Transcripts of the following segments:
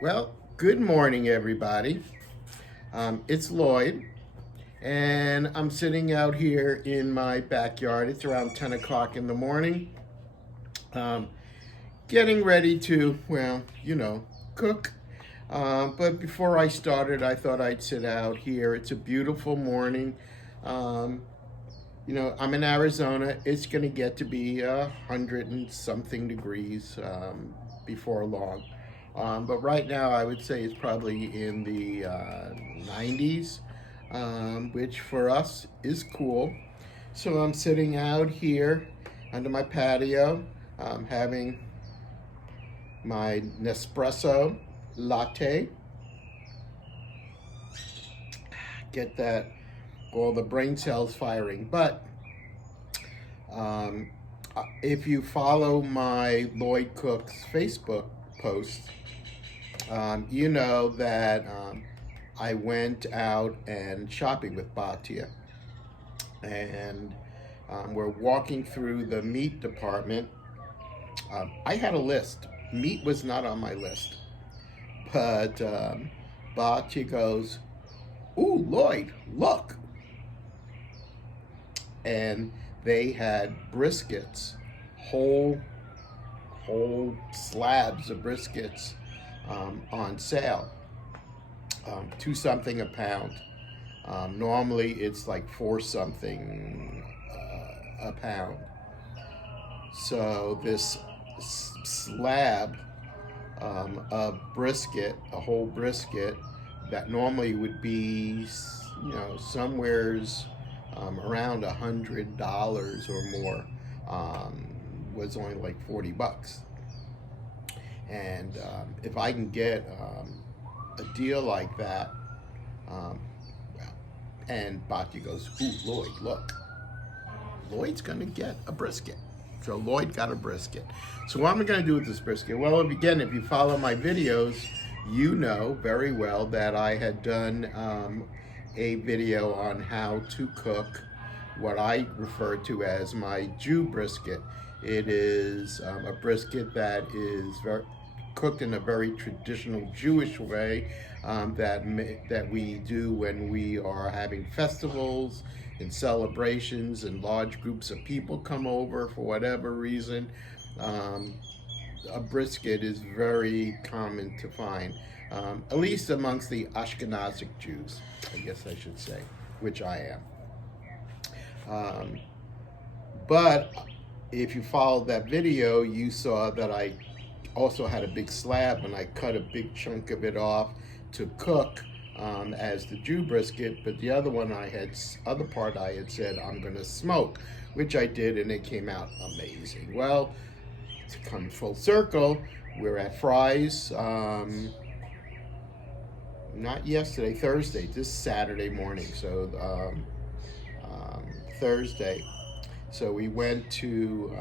Well, good morning, everybody. It's Lloyd, and I'm sitting out here in my backyard. It's around 10 o'clock in the morning, um, getting ready to, cook. But before I started, I thought I'd sit out here. It's a beautiful morning. Um, I'm in Arizona. It's going to get to be 100 and something degrees before long. But right now, I would say it's probably in the 90s, which for us is cool. So I'm sitting out here under my patio, having my Nespresso latte. Get that, all the brain cells firing. But um, if you follow my Lloyd Cook's Facebook post, you know that I went out and shopping with Batia, and we're walking through the meat department. I had a list. Meat was not on my list, but Batia goes, "Ooh, Lloyd, look!" And they had briskets, whole whole slabs of briskets on sale, two something a pound. Normally it's like four something a pound. So this slab of brisket, a whole brisket, that normally would be, somewhere's around $100 or more, was only like $40. And if I can get a deal like that, well, and Batya goes, "Ooh, Lloyd, look, Lloyd's gonna get a brisket." So Lloyd got a brisket. So what am I gonna do with this brisket? Well, again, if you follow my videos, you know very well that I had done a video on how to cook what I refer to as my Jew brisket. It is a brisket that is cooked in a very traditional Jewish way, that we do when we are having festivals and celebrations, and large groups of people come over for whatever reason. Um, a brisket is very common to find, at least amongst the Ashkenazic Jews, I guess I should say, which I am. But if you followed that video, you saw that I also had a big slab, and I cut a big chunk of it off to cook as the Jew brisket. But the other part I had said I'm going to smoke, which I did, and it came out amazing. Well, to come full circle, we're at Fry's. Not yesterday, Thursday, this Saturday morning. So Thursday. So we went to,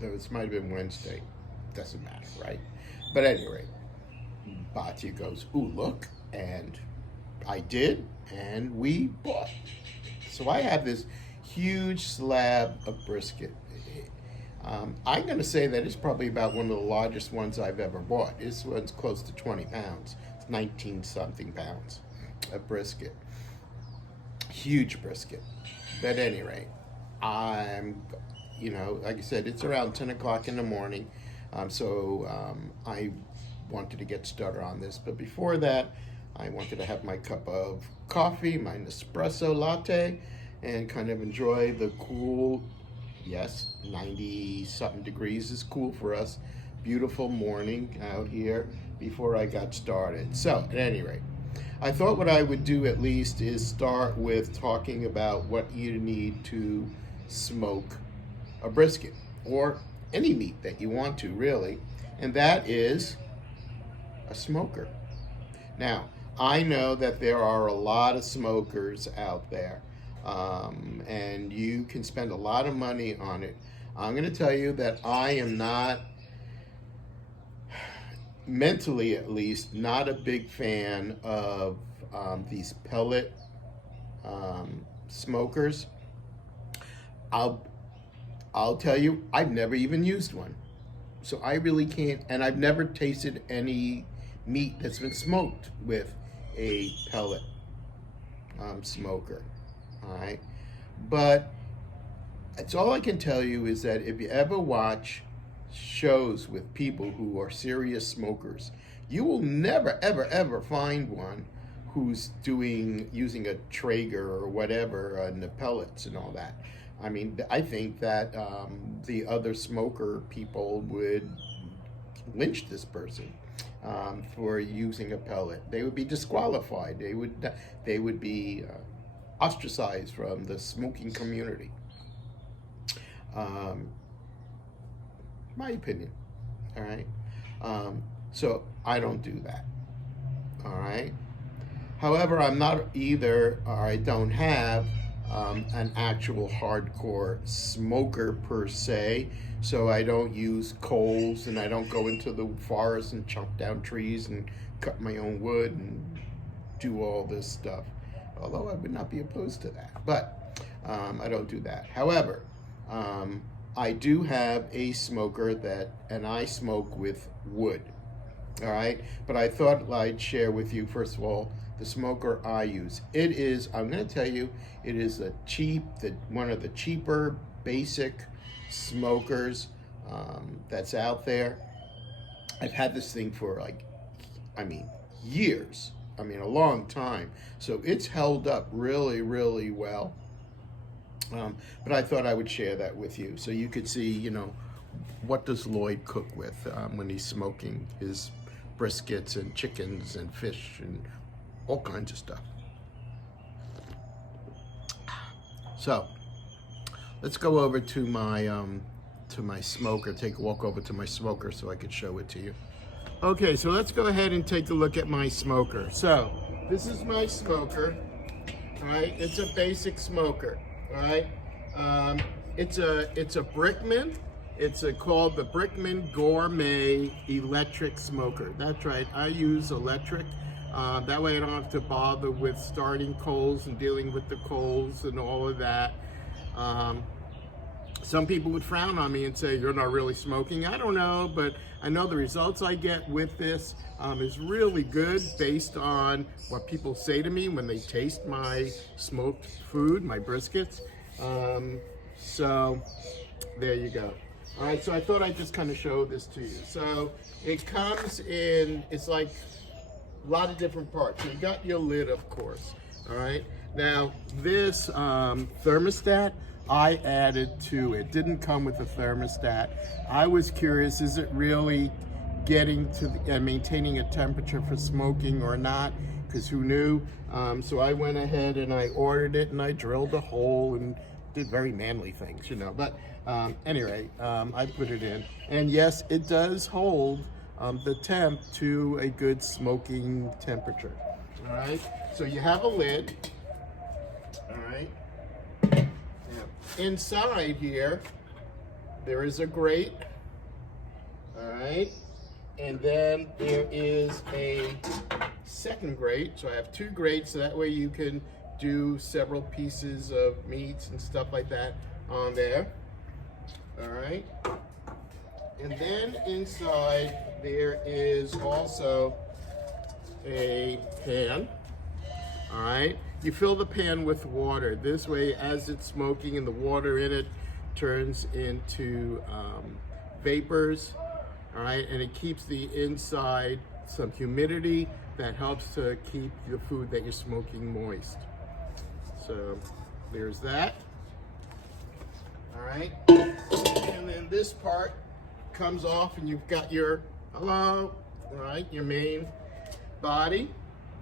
this might have been Wednesday. Doesn't matter, right? But anyway, Batya goes, "Ooh, look." And I did, and we bought. So I have this huge slab of brisket. I'm going to say that it's probably about one of the largest ones I've ever bought. This one's close to 20 pounds. It's 19 something pounds of brisket. Huge brisket. But at any rate, like I said, it's around 10 o'clock in the morning. I wanted to get started on this. But before that, I wanted to have my cup of coffee, my Nespresso latte, and kind of enjoy the cool, yes, 90 something degrees is cool for us. Beautiful morning out here before I got started. So, at any rate, I thought what I would do at least is start with talking about what you need to smoke a brisket, or any meat that you want to, really, and that is a smoker. Now, I know that there are a lot of smokers out there, and you can spend a lot of money on it. I'm going to tell you that I am not, mentally at least, not a big fan of these pellet smokers. I'll I'll tell you, I've never even used one. So I really can't, and I've never tasted any meat that's been smoked with a pellet smoker. All right, but it's all I can tell you is that if you ever watch shows with people who are serious smokers, you will never, ever, ever find one who's using a Traeger or whatever and the pellets and all that. I mean, I think that the other smoker people would lynch this person for using a pellet. They would be disqualified. They would be ostracized from the smoking community. My opinion. All right. So I don't do that. All right. However, I'm not either, or I don't have an actual hardcore smoker per se. So I don't use coals, and I don't go into the forest and chop down trees and cut my own wood and do all this stuff. Although I would not be opposed to that, but I don't do that. However, I do have a smoker and I smoke with wood. All right, but I thought I'd share with you, first of all, the smoker I use. It is, I'm going to tell you, it is one of the cheaper, basic smokers that's out there. I've had this thing for years. A long time. So it's held up really, really well. But I thought I would share that with you so you could see, what does Lloyd cook with when he's smoking his briskets and chickens and fish and all kinds of stuff. So let's go over to my smoker, take a walk over to my smoker so I could show it to you. Okay, so let's go ahead and take a look at my smoker. So this is my smoker, all right? It's a basic smoker, all right? It's a Brickman. It's called the Brickman Gourmet Electric Smoker. That's right, I use electric. That way I don't have to bother with starting coals and dealing with the coals and all of that. Some people would frown on me and say, you're not really smoking. I don't know, but I know the results I get with this is really good based on what people say to me when they taste my smoked food, my briskets. So there you go. All right, so I thought I'd just kind of show this to you. So it comes in, it's like a lot of different parts. You got your lid, of course. All right. Now this thermostat, I added to it. Didn't come with a thermostat. I was curious, is it really getting to and maintaining a temperature for smoking or not? Because who knew? So I went ahead and I ordered it and I drilled a hole and did very manly things, But anyway, I put it in. And yes, it does hold the temp to a good smoking temperature. All right, so you have a lid. All right. Inside here, there is a grate, all right, and then there is a second grate. So I have two grates, so that way you can do several pieces of meats and stuff like that on there, all right. And then inside there is also a pan, all right. You fill the pan with water. This way, as it's smoking and the water in it turns into vapors, all right, and it keeps the inside some humidity that helps to keep the food that you're smoking moist. So there's that, all right. And then this part comes off and you've got your, all right, your main body,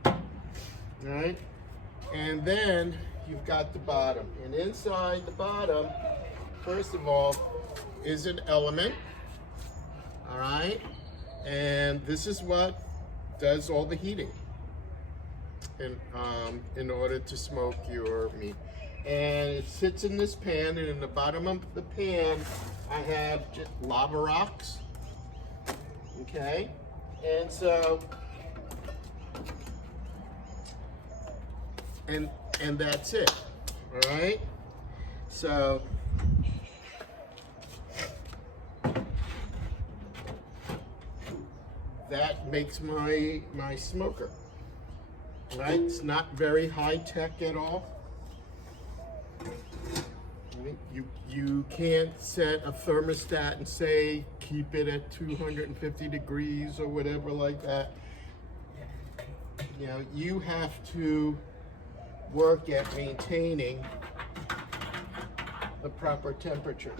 all right. And then you've got the bottom. And inside the bottom, first of all, is an element, all right? And this is what does all the heating in order to smoke your meat. And it sits in this pan, and in the bottom of the pan, I have just lava rocks, okay? And so, and that's it, all right? So that makes my smoker. Right? It's not very high tech at all. Right? You can't set a thermostat and say keep it at 250 degrees or whatever like that. You know, you have to work at maintaining the proper temperature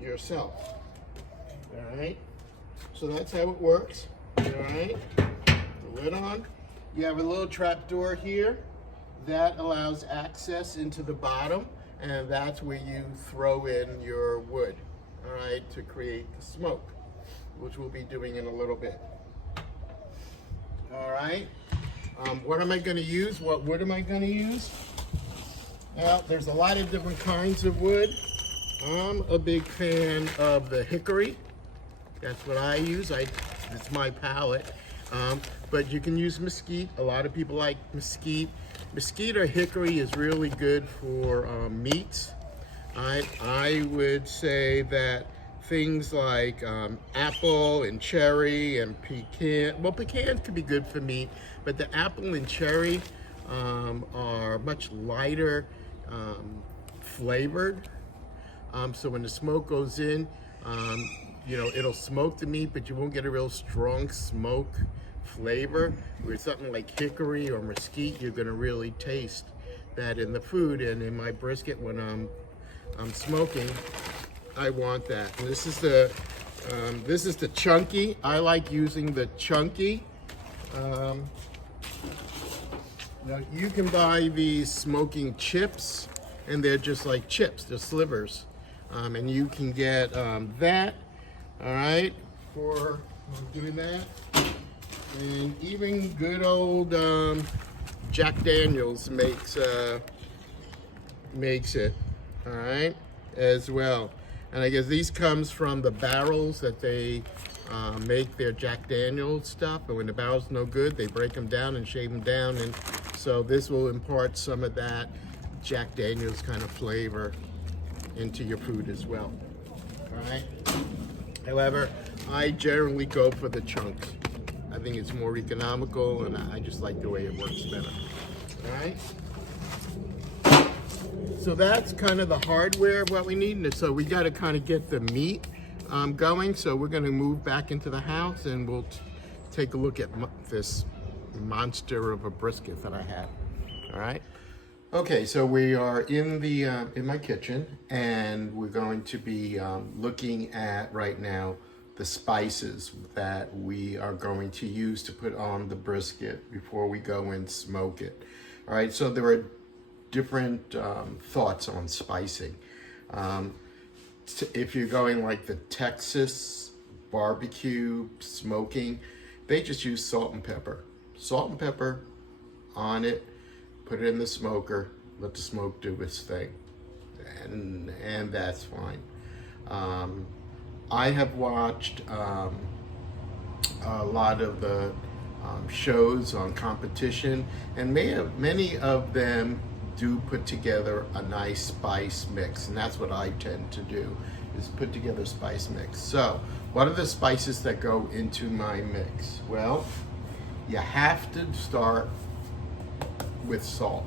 yourself. All right, so that's how it works. All right, the lid on. You have a little trap door here that allows access into the bottom, and that's where you throw in your wood, all right, to create the smoke, which we'll be doing in a little bit. All right, what am I going to use? What wood am I going to use? Well, there's a lot of different kinds of wood. I'm a big fan of the hickory. That's what I use. It's my palette. But you can use mesquite. A lot of people like mesquite. Mesquite or hickory is really good for meats. I would say that things like apple and cherry and pecan, well, pecans could be good for meat, but the apple and cherry are much lighter flavored. So when the smoke goes in, you know, it'll smoke the meat, but you won't get a real strong smoke flavor. With something like hickory or mesquite, you're gonna really taste that in the food. And in my brisket, when I'm smoking, I want that. And this is the chunky. I like using the chunky. Now you can buy these smoking chips, and they're just like chips, they're slivers. And you can get that, all right, for doing that. And even good old Jack Daniels makes it, all right, as well. And I guess these comes from the barrels that they make their Jack Daniels stuff. And when the barrel's no good, they break them down and shave them down. And so this will impart some of that Jack Daniels kind of flavor into your food as well. All right. However, I generally go for the chunks. I think it's more economical, and I just like the way it works better. All right. So that's kind of the hardware of what we need. And so we got to kind of get the meat going. So we're going to move back into the house, and we'll take a look at this monster of a brisket that I have. All right. Okay, so we are in the in my kitchen, and we're going to be looking at right now the spices that we are going to use to put on the brisket before we go and smoke it. All right, so there are different thoughts on spicing. If you're going like the Texas barbecue smoking, they just use salt and pepper. Salt and pepper on it, put it in the smoker, let the smoke do its thing, and that's fine. I have watched a lot of the shows on competition, and many of them do put together a nice spice mix, and that's what I tend to do, is put together a spice mix. So what are the spices that go into my mix? Well, you have to start with salt,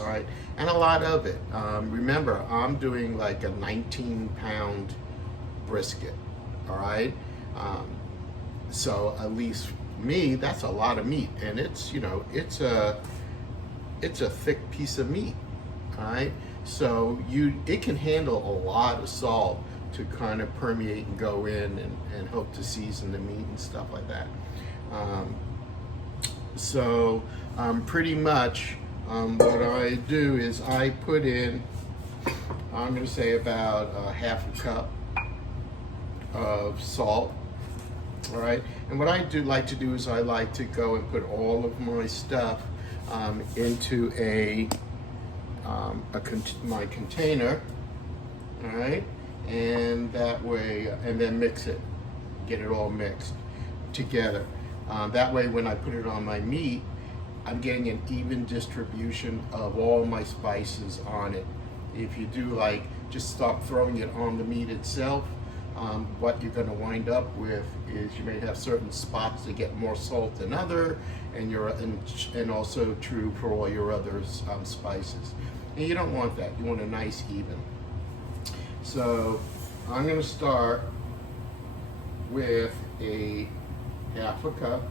all right, and a lot of it. Remember, I'm doing like a 19-pound brisket, all right, so at least me, that's a lot of meat, and it's, you know, it's a thick piece of meat, all right, so it can handle a lot of salt to kind of permeate and go in and help to season the meat and stuff like that. So pretty much what I do is I put in, I'm going to say about half a cup of salt, all right, and what I do like to do is I like to go and put all of my stuff into my container, all right, and that way, and then mix it, get it all mixed together. That way, when I put it on my meat, I'm getting an even distribution of all my spices on it. If you do like just stop throwing it on the meat itself, what you're going to wind up with is you may have certain spots that get more salt than other, and also true for all your other spices. And you don't want that. You want a nice even. So I'm going to start with a half a cup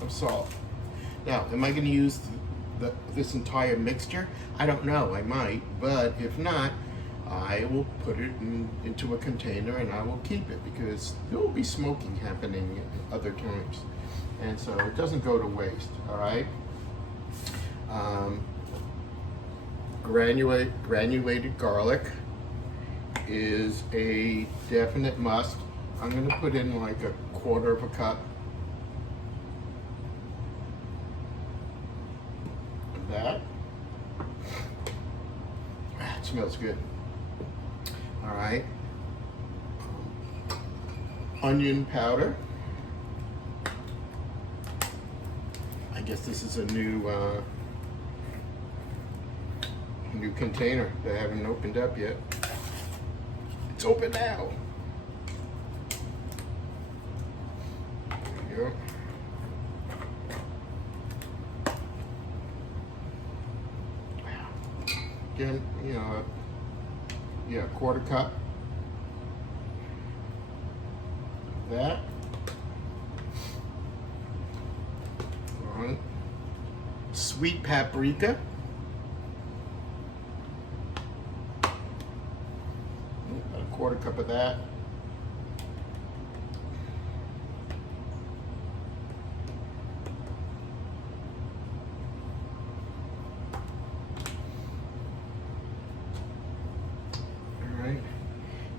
of salt. Now, am I going to use this entire mixture? I don't know, I might, but if not, I will put it into a container and I will keep it because there will be smoking happening other times. And so it doesn't go to waste, all right? Granulated garlic is a definite must. I'm going to put in like a quarter of a cup of that. It smells good. All right. Onion powder. I guess this is a new container that I haven't opened up yet. It's open now. There you go. Again, a quarter cup of that. All right. Sweet paprika. A quarter cup of that.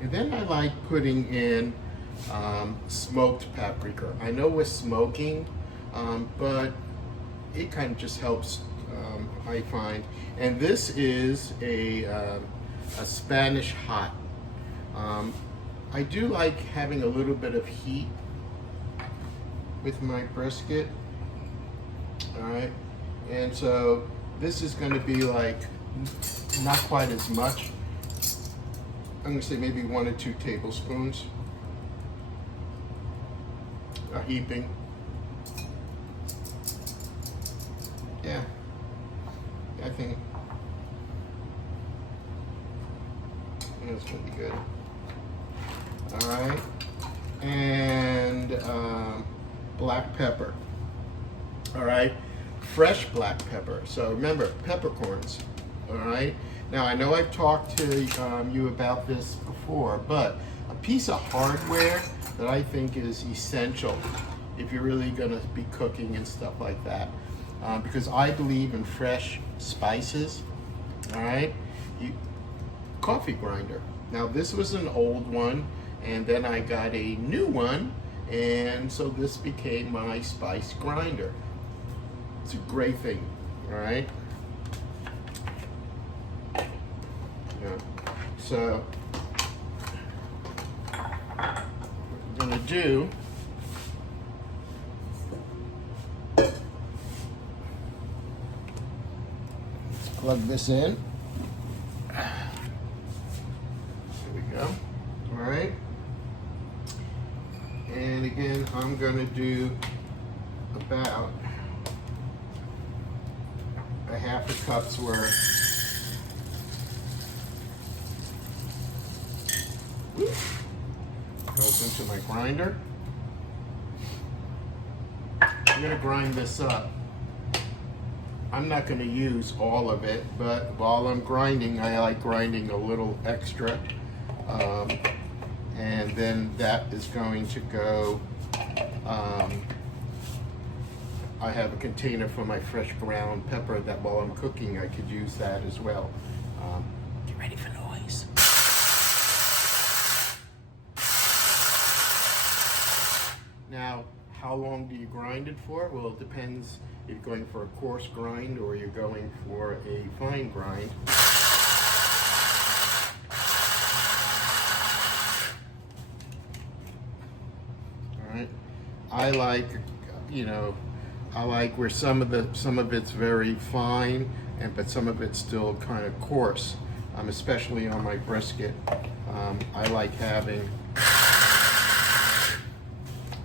And then I like putting in smoked paprika. I know we're smoking, but it kind of just helps, I find. And this is a Spanish hot. I do like having a little bit of heat with my brisket. All right, and so this is going to be like not quite as much. I'm going to say maybe 1 or 2 tablespoons. A heaping. Yeah, I think that's going to be good. All right, and black pepper. All right, fresh black pepper. So remember, peppercorns. All right. Now I know I've talked to you about this before, but a piece of hardware that I think is essential if you're really going to be cooking and stuff like that, because I believe in fresh spices. All right, coffee grinder. Now this was an old one, and then I got a new one, and so this became my spice grinder. It's a great thing. All right. So what I'm gonna do, let's plug this in. There we go. All right. And again, I'm gonna do about a half a cup's worth. Goes into my grinder. I'm going to grind this up. I'm not going to use all of it, but while I'm grinding, I like grinding a little extra. And then that is going to go, I have a container for my fresh ground pepper that while I'm cooking, I could use that as well. Get ready for noise. Now, how long do you grind it for? Well, it depends if you're going for a coarse grind or you're going for a fine grind. All right. I like, I like where some of it's very fine, but some of it's still kind of coarse. Especially on my brisket, I like having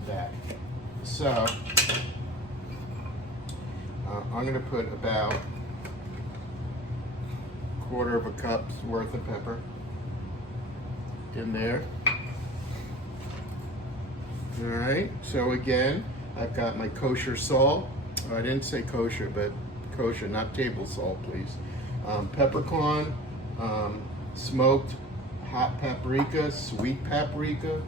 that. So I'm going to put about 1/4 cup's worth of pepper in there. All right, so again, I've got my kosher salt. Oh, I didn't say kosher, but kosher, not table salt, please. Peppercorn, smoked hot paprika, sweet paprika,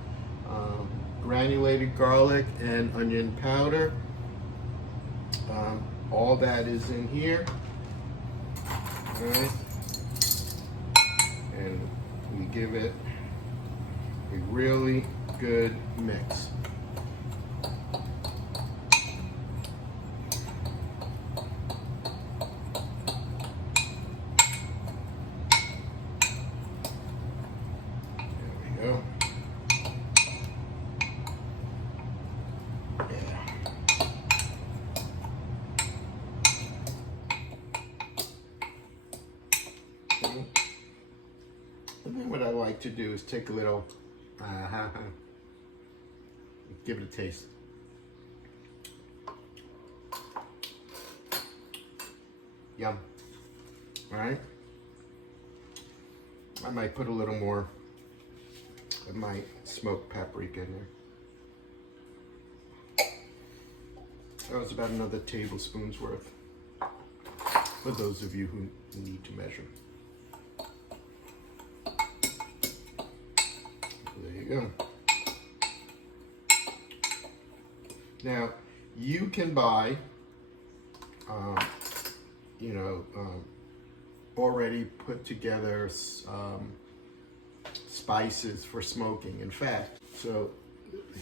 granulated garlic, and onion powder. All that is in here. Okay. And we give it a really good mix. Go. Yeah. And then what I like to do is take a little, give it a taste. Yum. All right. I might put a little more of my smoked paprika in there. That was about another tablespoon's worth, for those of you who need to measure. There you go. Now, you can buy, already put together spices for smoking. In fact, so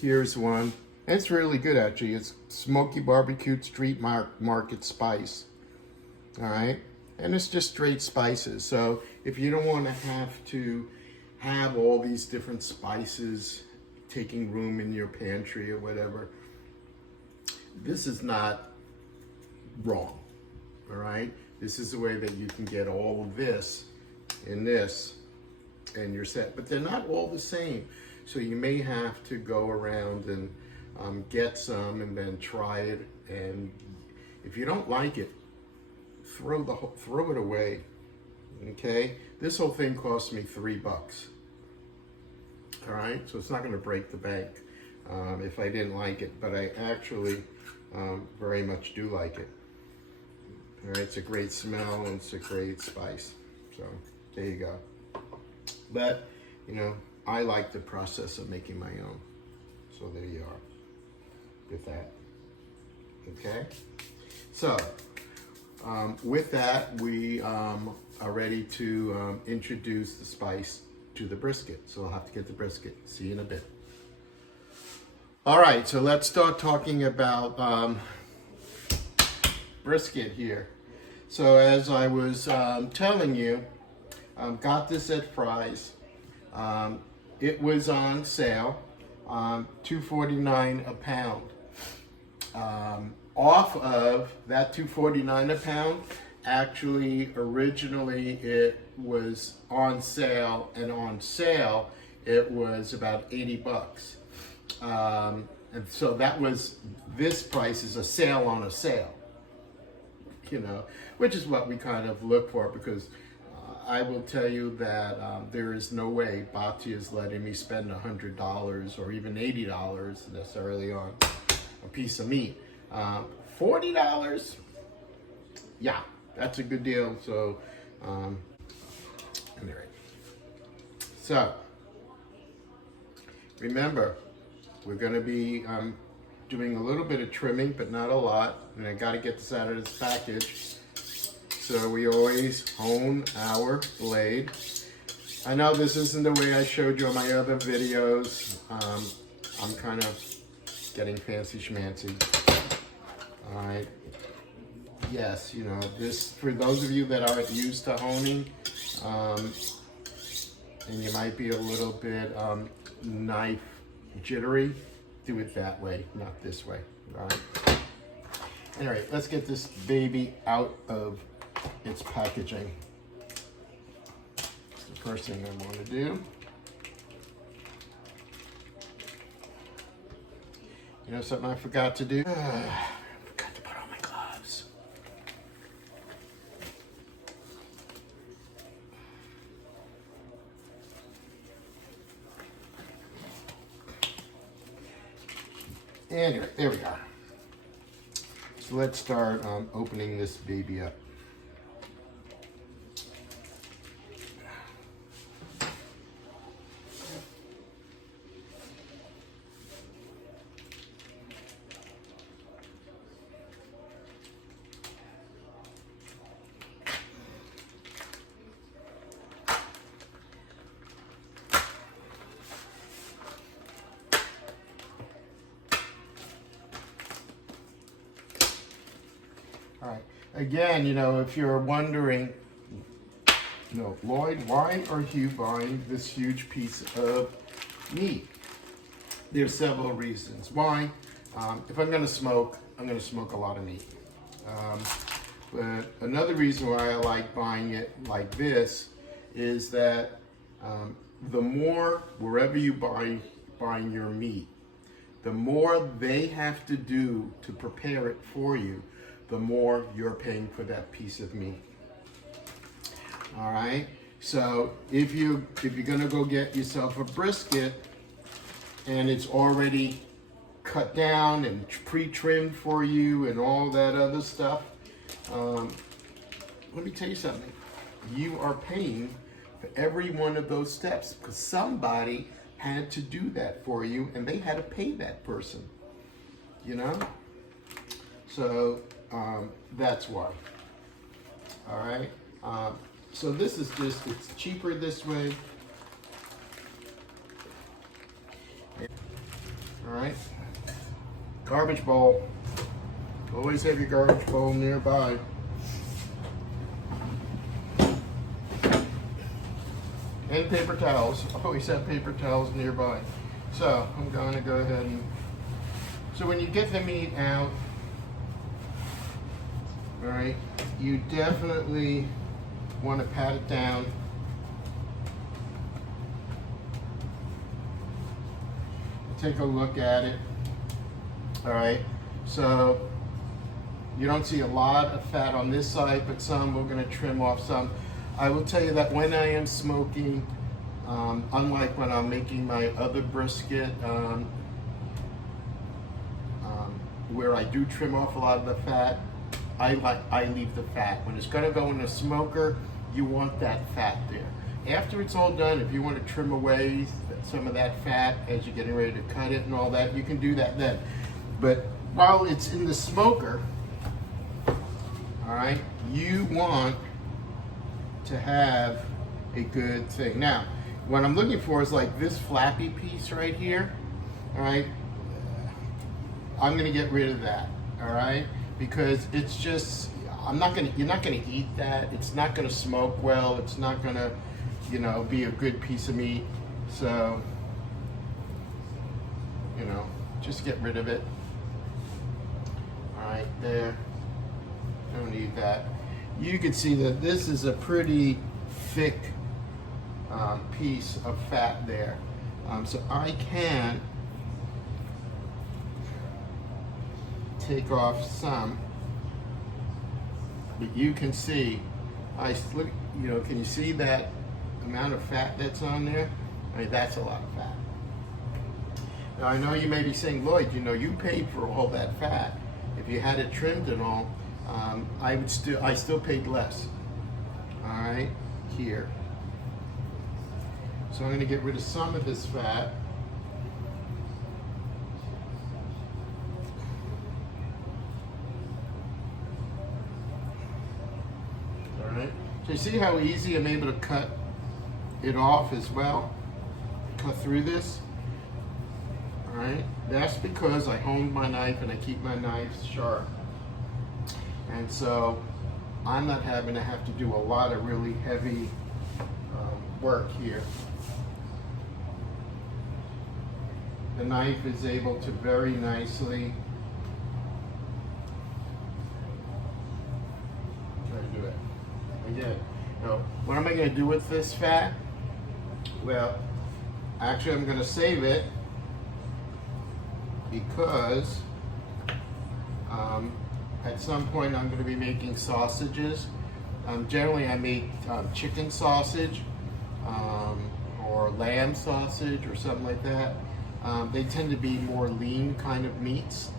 here's one. And it's really good, actually. It's smoky barbecued street market spice. All right, and it's just straight spices. So if you don't want to have all these different spices taking room in your pantry or whatever, this is not wrong. All right, this is the way that you can get all of this in this, and you're set. But they're not all the same, so you may have to go around and get some and then try it. And if you don't like it, throw it away. Okay, this whole thing cost me $3. All right, so it's not going to break the bank if I didn't like it, but I actually very much do like it. All right, it's a great smell and it's a great spice. So there you go. But I like the process of making my own. So there you are with that. Okay, so with that, we are ready to introduce the spice to the brisket. So I'll have to get the brisket. See you in a bit. All right, so let's start talking about brisket here. So as I was telling you, got this at Fry's. It was on sale, $2.49 a pound. Off of that $2.49 a pound, actually originally it was on sale, and on sale it was about $80. And so this price is a sale on a sale, which is what we kind of look for, because I will tell you that there is no way Bati is letting me spend $100 or even $80 necessarily on a piece of meat. $40, yeah, that's a good deal. So, anyway, so remember, we're going to be doing a little bit of trimming, but not a lot. And I got to get this out of this package. So we always hone our blade. I know this isn't the way I showed you on my other videos. I'm kind of getting fancy schmancy. All right. Yes, this, for those of you that aren't used to honing, and you might be a little bit knife jittery, do it that way, not this way. All right. All right, let's get this baby out of its packaging. That's the first thing I want to do. You know something I forgot to do? I forgot to put on my gloves. Anyway, there we are. So let's start opening this baby up. All right. Again, you know, if you're wondering, you know, Lloyd, why are you buying this huge piece of meat? There's several reasons. Why? If I'm going to smoke a lot of meat. But another reason why I like buying it like this is that the more, wherever you buying your meat, the more they have to do to prepare it for you, the more you're paying for that piece of meat. All right. So if you're gonna go get yourself a brisket and it's already cut down and pre-trimmed for you and all that other stuff, let me tell you something. You are paying for every one of those steps because somebody had to do that for you and they had to pay that person. You know? So that's why. All right. So this is just, it's cheaper this way. All right. Garbage bowl. Always have your garbage bowl nearby. And paper towels. Always have paper towels nearby. So I'm going to go ahead and, so when you get the meat out, all right, you definitely want to pat it down. Take a look at it. All right, so you don't see a lot of fat on this side, but some we're going to trim off some. I will tell you that when I am smoking, unlike when I'm making my other brisket, where I do trim off a lot of the fat, I leave the fat. When it's gonna go in a smoker, you want that fat there. After it's all done, if you want to trim away some of that fat as you're getting ready to cut it and all that, you can do that then. But while it's in the smoker, all right, you want to have a good thing. Now, what I'm looking for is like this flappy piece right here, all right? I'm gonna get rid of that, all right? Because it's just, you're not gonna eat that. It's not gonna smoke well. It's not gonna, you know, be a good piece of meat. So, you know, just get rid of it. All right, there. Don't need that. You can see that this is a pretty thick piece of fat there. So I can take off some, but you can see, look, you know, can you see that amount of fat that's on there? I mean, that's a lot of fat. Now I know you may be saying, Lloyd, you know, you paid for all that fat. If you had it trimmed and all, I still paid less. All right, here. So I'm going to get rid of some of this fat. All right. So you see how easy I'm able to cut it off as well? Cut through this. All right. That's because I honed my knife and I keep my knives sharp. And so I'm not having to have to do a lot of really heavy work here. The knife is able to very nicely did. Now, what am I going to do with this fat? Well, actually, I'm going to save it because at some point I'm going to be making sausages. Generally, I make chicken sausage or lamb sausage or something like that. They tend to be more lean kind of meats.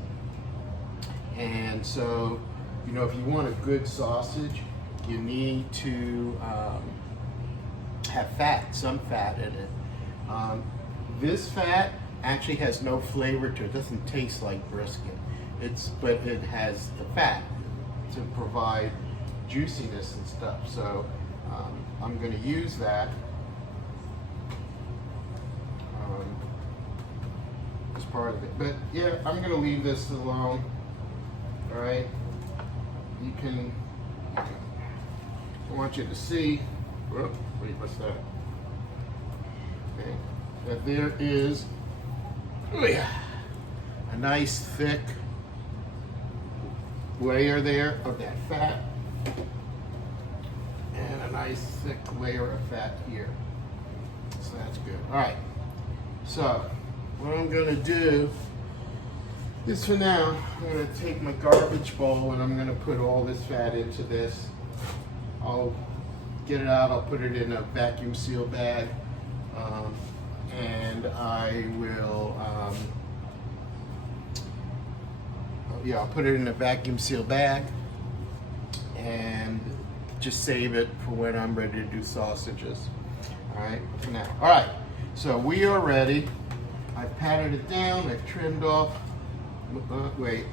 And so, you know, if you want a good sausage, you need to have fat, some fat in it. This fat actually has no flavor to it. It doesn't taste like brisket. But it has the fat to provide juiciness and stuff. So I'm going to use that as part of it. But yeah, I'm going to leave this alone. All right. You can. I want you to see. Whoop, wait, what's that? Okay. That there is a nice thick layer there of that fat, and a nice thick layer of fat here. So that's good. All right. So what I'm going to do is, for now, I'm going to take my garbage bowl and I'm going to put all this fat into this. I'll get it out. I'll put it in a vacuum seal bag, and I will. I'll put it in a vacuum seal bag and just save it for when I'm ready to do sausages. All right, for now. All right, so we are ready. I've patted it down. I've trimmed off. Wait.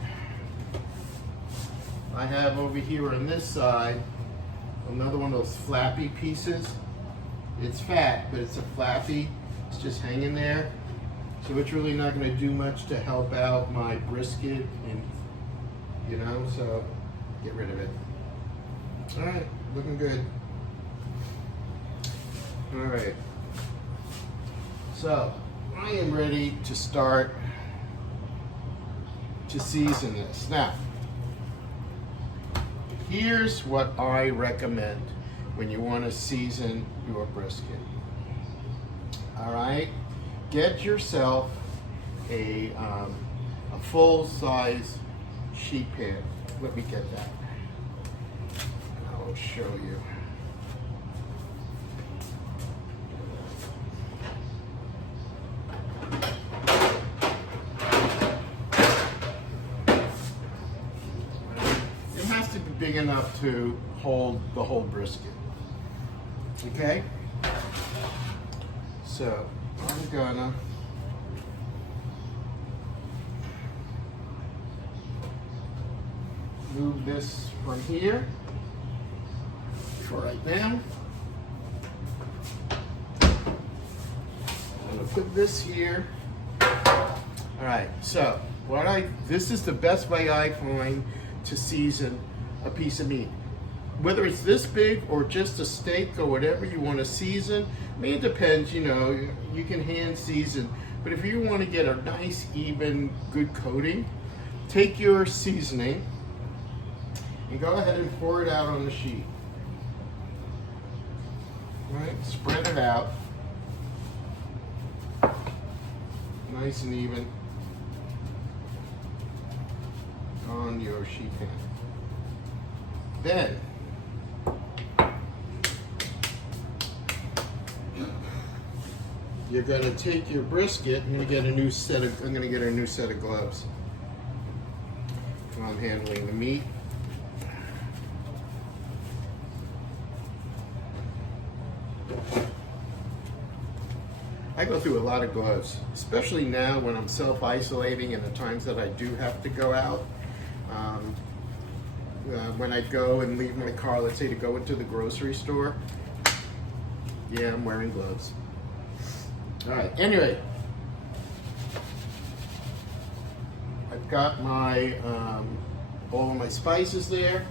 I have over here on this side another one of those flappy pieces. It's fat, but it's a flappy. It's just hanging there. So it's really not going to do much to help out my brisket, and so get rid of it. All right, looking good. All right. So I am ready to start to season this. Now, here's what I recommend when you want to season your brisket. All right, get yourself a full-size sheet pan. Let me get that. I'll show you. It has to be big enough to hold the whole brisket. Okay? So I'm gonna move this from here for right now. I'm gonna put this here. All right, so this is the best way I find to season a piece of meat. Whether it's this big or just a steak or whatever you want to season, I mean, it depends, you can hand season. But if you want to get a nice, even, good coating, take your seasoning and go ahead and pour it out on the sheet. All right, spread it out. Nice and even on your sheet pan. Then, you're going to take your brisket. I'm going to get a new set of gloves while I'm handling the meat. I go through a lot of gloves, especially now when I'm self-isolating and the times that I do have to go out. When I go and leave my car, let's say to go into the grocery store, yeah, I'm wearing gloves. All right, anyway, I've got my all of my spices there,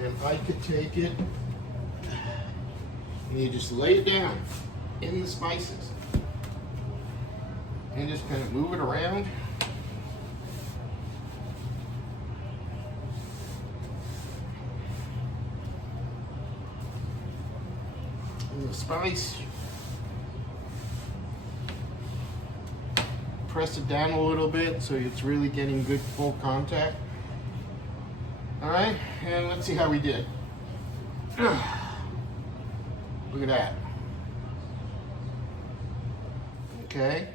and I could take it and you just lay it down in the spices and just kind of move it around. And the spice. Press it down a little bit so it's really getting good full contact. All right, and let's see how we did. Look at that. Okay,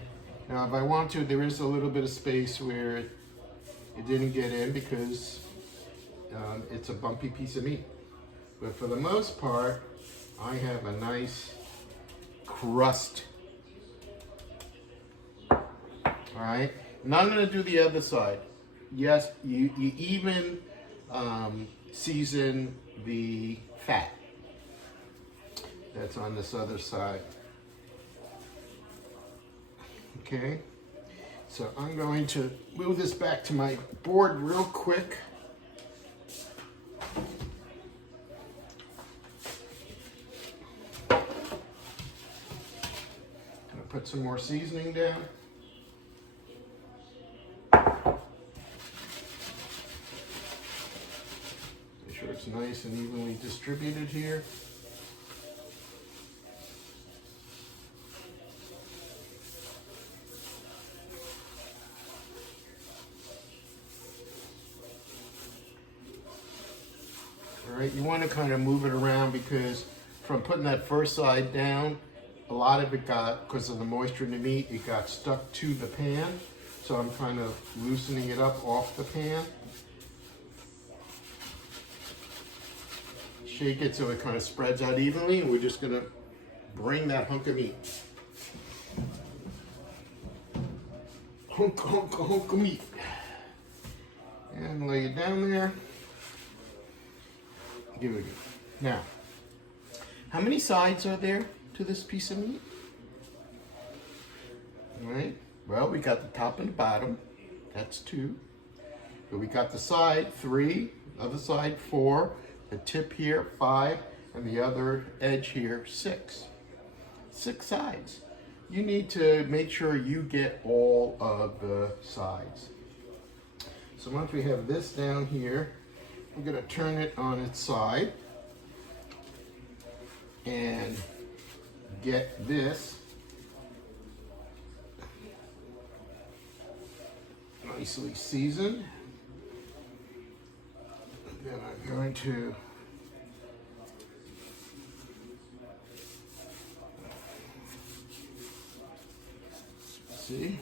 now if I want to, there is a little bit of space where it didn't get in because it's a bumpy piece of meat. But for the most part, I have a nice crust. All right, now I'm going to do the other side. Yes, you even season the fat that's on this other side. Okay, so I'm going to move this back to my board real quick. Gonna put some more seasoning down. Make sure it's nice and evenly distributed here. All right, you want to kind of move it around because from putting that first side down, a lot of it got, because of the moisture in the meat, it got stuck to the pan. So I'm kind of loosening it up off the pan. Shake it so it kind of spreads out evenly, and we're just going to bring that hunk of meat. Hunk of meat. And lay it down there. Give it a go. Now, how many sides are there to this piece of meat? All right. Well, we got the top and the bottom. That's 2. But we got the side 3, other side 4, the tip here 5, and the other edge here 6. 6 sides. You need to make sure you get all of the sides. So once we have this down here, we're going to turn it on its side and get this nicely seasoned. Then I'm going to see,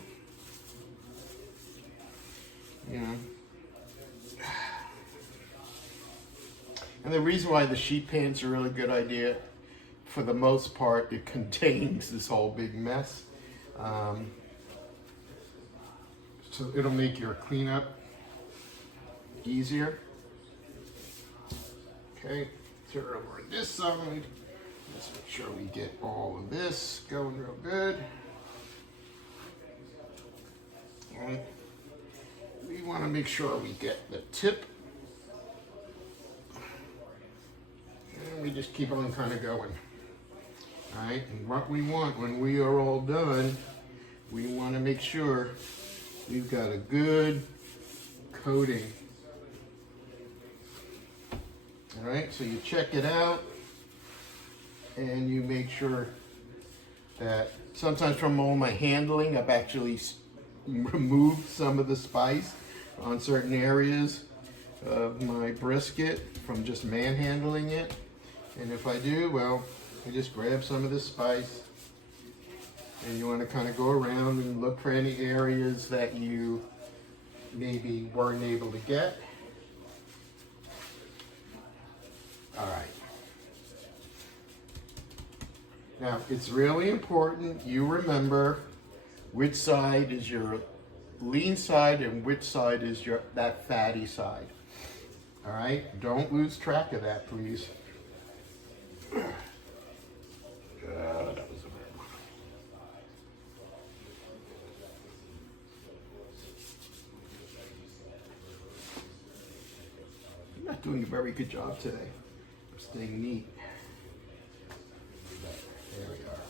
and the reason why the sheet pan's a really good idea, for the most part, it contains this whole big mess. So it'll make your cleanup easier. Okay, turn it over on this side. Let's make sure we get all of this going real good. All right. We want to make sure we get the tip. And we just keep on kind of going. All right, and what we want when we are all done, we want to make sure we've got a good coating. All right, so you check it out and you make sure that sometimes from all my handling, I've actually removed some of the spice on certain areas of my brisket from just manhandling it. And if I do, well, I just grab some of the spice, and you want to kind of go around and look for any areas that you maybe weren't able to get. All right. Now, it's really important you remember which side is your lean side and which side is that fatty side. All right? Don't lose track of that, please. That was a bad one. I'm not doing a very good job today of staying neat. There we are.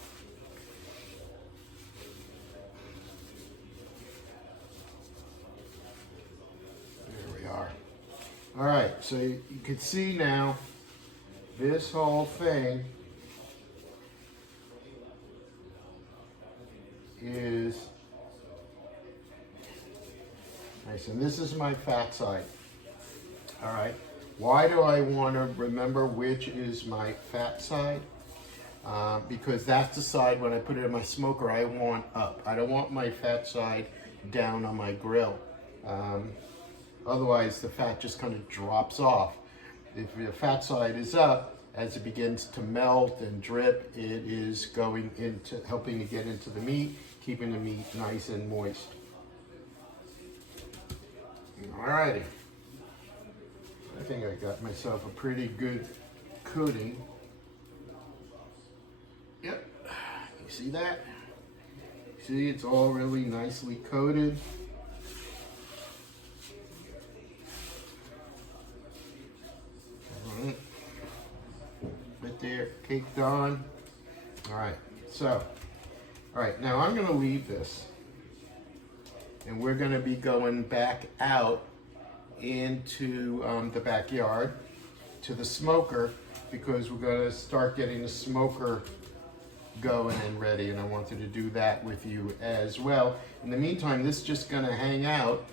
There we are. All right, so you can see now this whole thing is nice, and this is my fat side. All right. Why do I want to remember which is my fat side? Because that's the side when I put it in my smoker I want up. I don't want my fat side down on my grill. Otherwise the fat just kind of drops off. If the fat side is up, as it begins to melt and drip, it is going into helping to get into the meat, keeping the meat nice and moist. Alrighty. I think I got myself a pretty good coating. Yep, you see that? See, it's all really nicely coated. All right, right there, caked on. All right, so, all right, now I'm gonna leave this, and we're gonna be going back out into the backyard to the smoker, because we're going to start getting the smoker going and ready, and I wanted to do that with you as well. In the meantime, this is just going to hang out.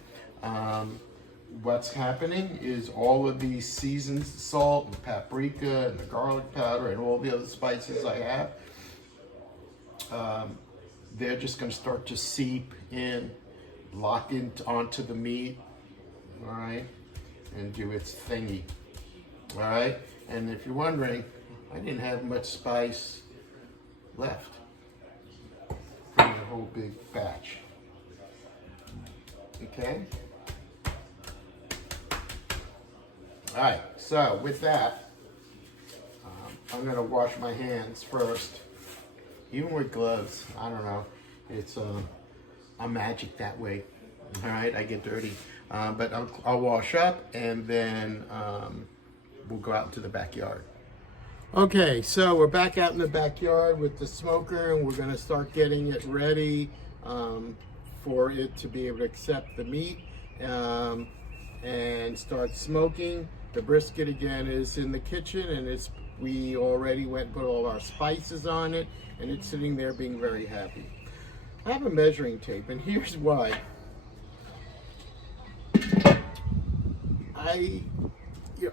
What's happening is all of these seasoned salt and paprika and the garlic powder and all the other spices I have, they're just going to start to seep in, lock in onto the meat. All right, and do its thingy. All right, and if you're wondering, I didn't have much spice left from the whole big batch. Okay. All right, so with that, I'm gonna wash my hands first. Even with gloves, I don't know. It's I'm magic that way. All right, I get dirty. But I'll wash up, and then we'll go out into the backyard. Okay, so we're back out in the backyard with the smoker, and we're going to start getting it ready for it to be able to accept the meat and start smoking. The brisket again is in the kitchen, and we already went and put all our spices on it, and it's sitting there being very happy. I have a measuring tape, and here's why.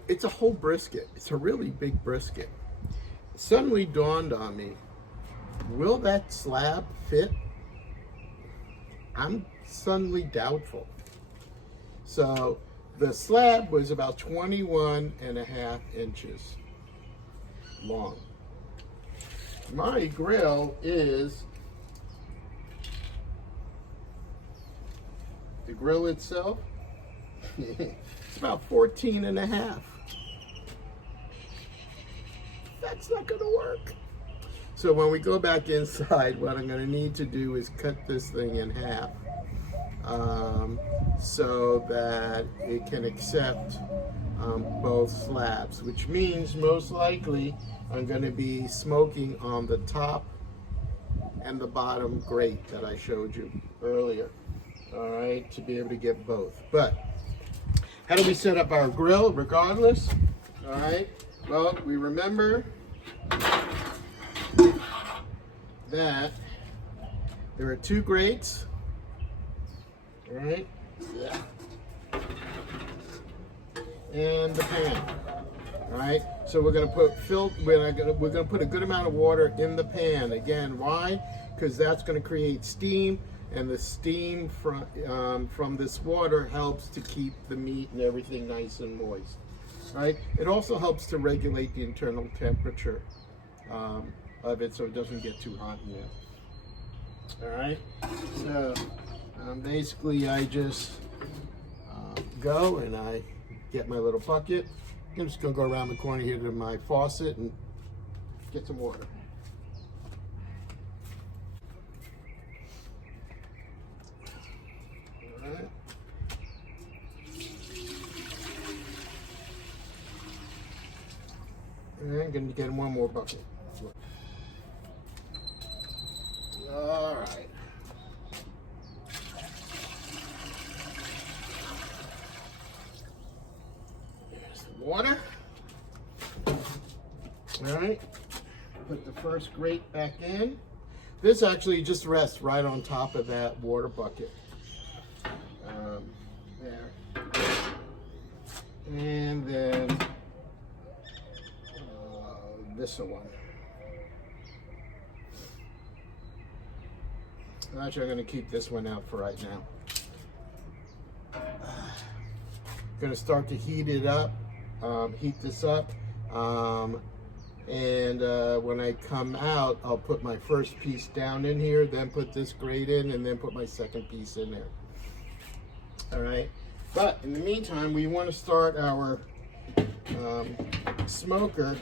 It's a whole brisket. It's a really big brisket. It suddenly dawned on me, will that slab fit? I'm suddenly doubtful. So the slab was about 21.5 inches long. My grill is, the grill itself, it's about 14.5. That's not gonna work. So when we go back inside, what I'm gonna need to do is cut this thing in half so that it can accept both slabs, which means most likely I'm gonna be smoking on the top and the bottom grate that I showed you earlier. All right, to be able to get both. But how do we set up our grill regardless? All right, well, we remember that there are 2 grates, all right, and the pan, all right? So we're gonna put we're gonna put a good amount of water in the pan. Again, why? Because that's gonna create steam, and the steam from this water helps to keep the meat and everything nice and moist. Right? It also helps to regulate the internal temperature of it, so it doesn't get too hot in there. All right. So basically, I just go and I get my little bucket. I'm just gonna go around the corner here to my faucet and get some water. And I'm going to get one more bucket. All right. There's the water. All right. Put the first grate back in. This actually just rests right on top of that water bucket. There. And then this one. Actually, I'm going to keep this one out for right now. Going to start to heat it up, heat this up, and when I come out, I'll put my first piece down in here, then put this grate in, and then put my second piece in there. All right, but in the meantime, we want to start our smoker,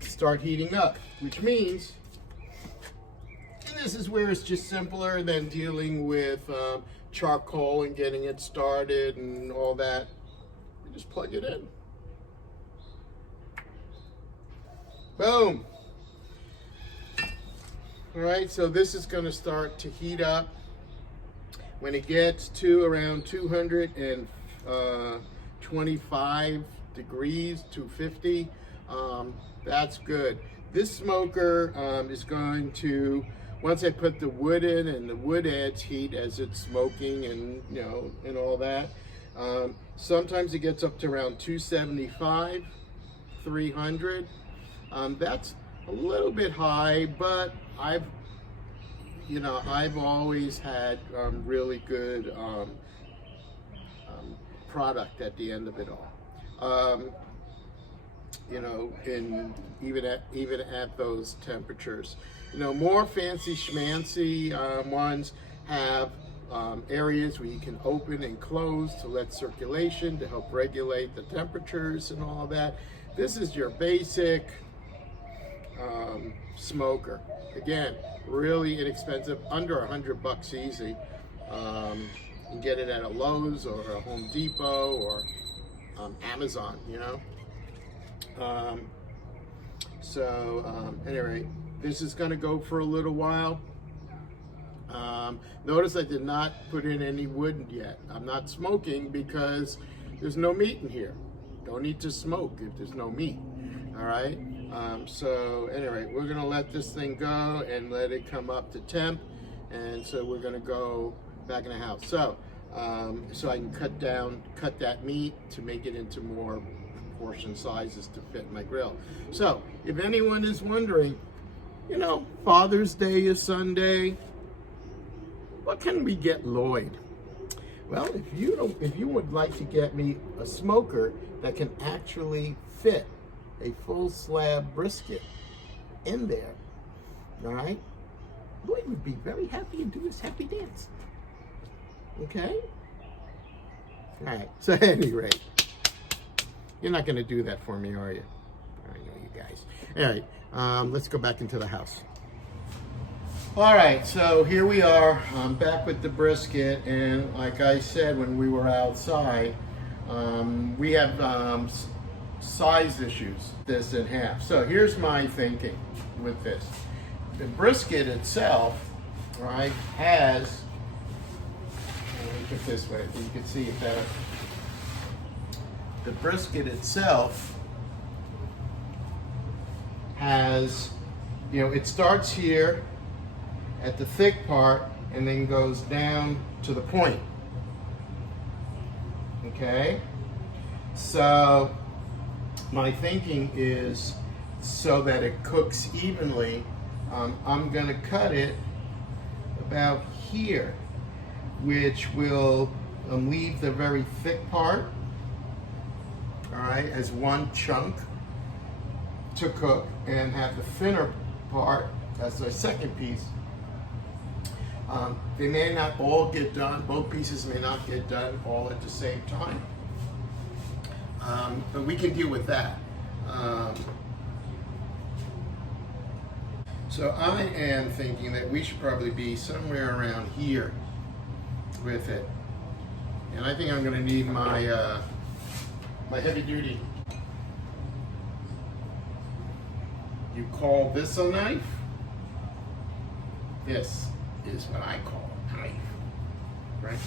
start heating up, which means, and this is where it's just simpler than dealing with charcoal and getting it started and all that. You just plug it in. Boom. All right, so this is going to start to heat up. When it gets to around 225 degrees, 250, that's good. This smoker is going to, once I put the wood in and the wood adds heat as it's smoking and, you know, and all that, sometimes it gets up to around 275, 300. That's a little bit high, but I've always had really good product at the end of it all. You know, even at those temperatures. You know, more fancy schmancy ones have areas where you can open and close to let circulation to help regulate the temperatures and all that. This is your basic smoker. Again, really inexpensive, under $100 easy. You can get it at a Lowe's or a Home Depot or Amazon, you know. Anyway, this is going to go for a little while. Notice I did not put in any wood yet. I'm not smoking because there's no meat in here. Don't need to smoke if there's no meat. All right. So anyway, we're going to let this thing go and let it come up to temp. And so we're going to go back in the house. So I can cut that meat to make it into more portion sizes to fit my grill. So if anyone is wondering, you know, Father's Day is Sunday, what can we get Lloyd? Well, if you would like to get me a smoker that can actually fit a full slab brisket in there, all right, Lloyd would be very happy and do his happy dance. Okay? All right, so at any rate, you're not going to do that for me, are you? I know you guys. All right, let's go back into the house. All right, so here we are. I'm back with the brisket, and like I said when we were outside, we have size issues, this in half. So here's my thinking with this. The brisket itself, right, has, let me put it this way so you can see it better. The brisket itself has, you know, it starts here at the thick part and then goes down to the point. Okay? So my thinking is, so that it cooks evenly, I'm going to cut it about here, which will leave the very thick part, all right, as one chunk to cook, and have the thinner part as the second piece. They may not all get done, both pieces may not get done all at the same time, but we can deal with that. So I am thinking that we should probably be somewhere around here with it. And I think I'm going to need my my heavy duty. You call this a knife? This is what I call a knife, right?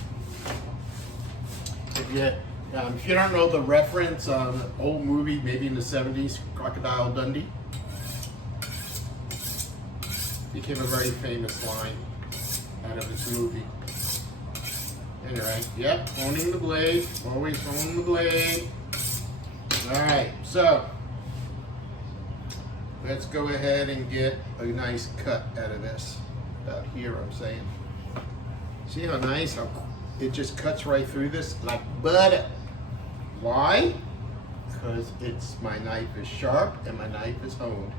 If you don't know the reference, old movie, maybe in the 70s, Crocodile Dundee. became a very famous line out of this movie. Anyway, yep, owning the blade, always own the blade. All right, so let's go ahead and get a nice cut out of this. About here, I'm saying. See how nice, how it just cuts right through this like butter. Why? Because my knife is sharp and my knife is honed.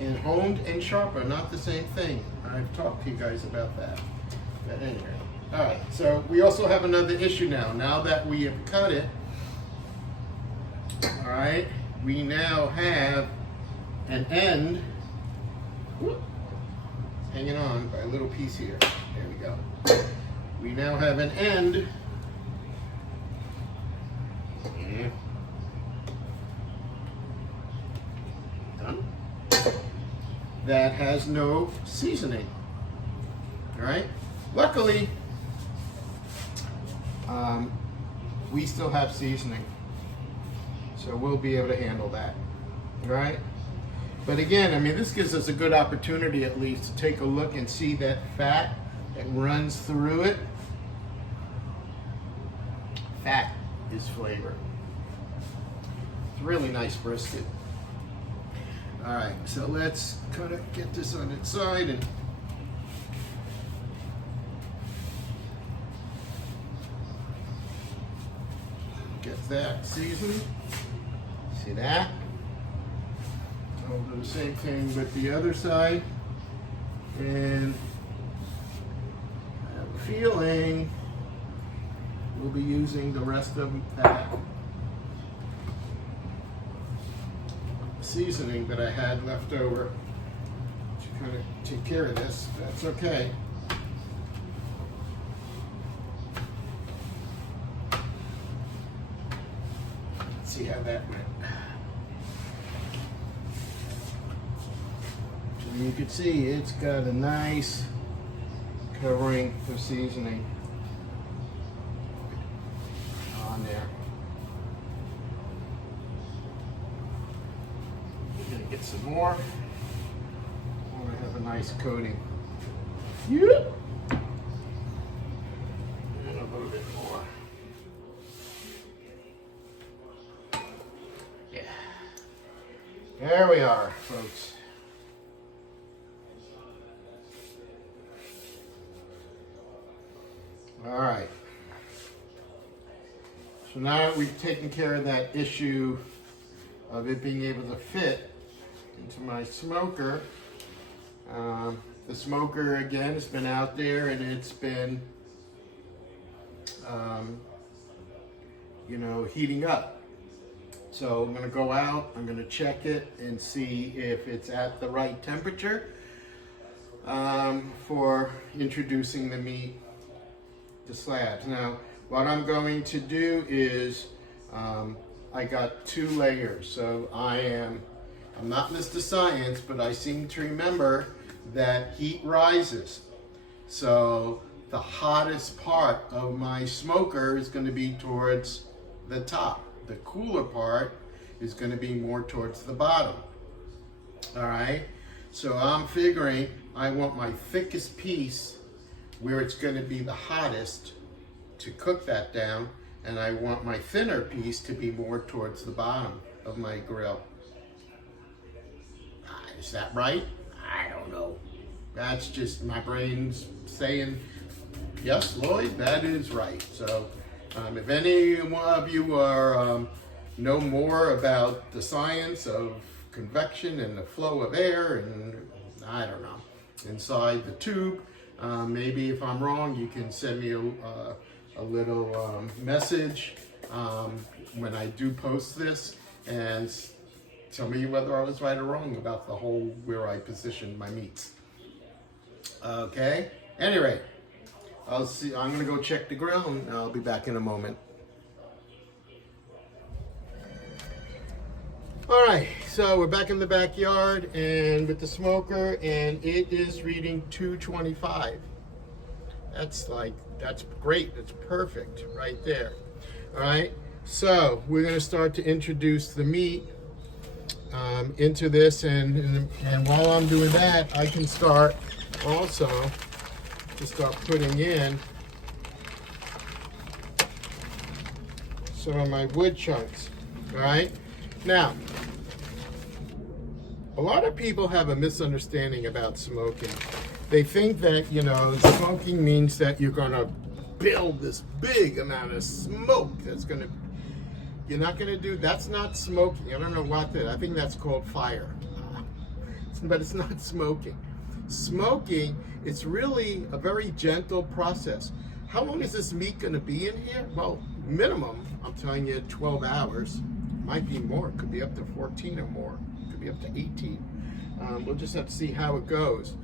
And honed and sharp are not the same thing. I've talked to you guys about that. But anyway. All right, so we also have another issue now. Now that we have cut it, all right, we now have an end. Whoop, hanging on by a little piece here. There we go. We now have an end. Yeah. Done. That has no seasoning. All right. Luckily, we still have seasoning, so we'll be able to handle that. All right. But again, I mean, this gives us a good opportunity at least to take a look and see that fat that runs through it. Fat is flavor. It's really nice brisket. All right, so let's kind of get this on its side and get that seasoned. See that? I'll do the same thing with the other side. And I have a feeling we'll be using the rest of that seasoning that I had left over to kind of take care of this. That's okay. Let's see how that went. So you can see it's got a nice covering of seasoning on there. We're gonna get some more. I want to have a nice coating. Yeah. And a little bit more. Yeah. There we are, folks. All right. So now that we've taken care of that issue of it being able to fit into my smoker, the smoker again has been out there and it's been, heating up. So I'm going to go out, I'm going to check it and see if it's at the right temperature for introducing the meat to slabs. Now, what I'm going to do is, I got 2 layers. So I'm not Mr. Science, but I seem to remember that heat rises. So the hottest part of my smoker is going to be towards the top. The cooler part is going to be more towards the bottom. All right. So I'm figuring I want my thickest piece where it's going to be the hottest to cook that down, and I want my thinner piece to be more towards the bottom of my grill. Is that right? I don't know. That's just my brain's saying, yes, Lloyd, that is right. So if any of you are know more about the science of convection and the flow of air and, I don't know, inside the tube, maybe if I'm wrong, you can send me a little message when I do post this and tell me whether I was right or wrong about the whole where I positioned my meats. Okay, anyway, I'll see. I'm gonna go check the grill and I'll be back in a moment. All right, so we're back in the backyard and with the smoker, and it is reading 225. That's great. That's perfect right there. All right. So we're going to start to introduce the meat into this, and while I'm doing that, I can start also to start putting in some of my wood chunks. All right, now a lot of people have a misunderstanding about smoking. They think that, smoking means that you're going to build this big amount of smoke you're not going to do. That's not smoking. I don't know what that. I think that's called fire. But it's not smoking. Smoking, it's really a very gentle process. How long is this meat going to be in here? Well, minimum, I'm telling you, 12 hours. Might be more. It could be up to 14 or more. It could be up to 18. We'll just have to see how it goes.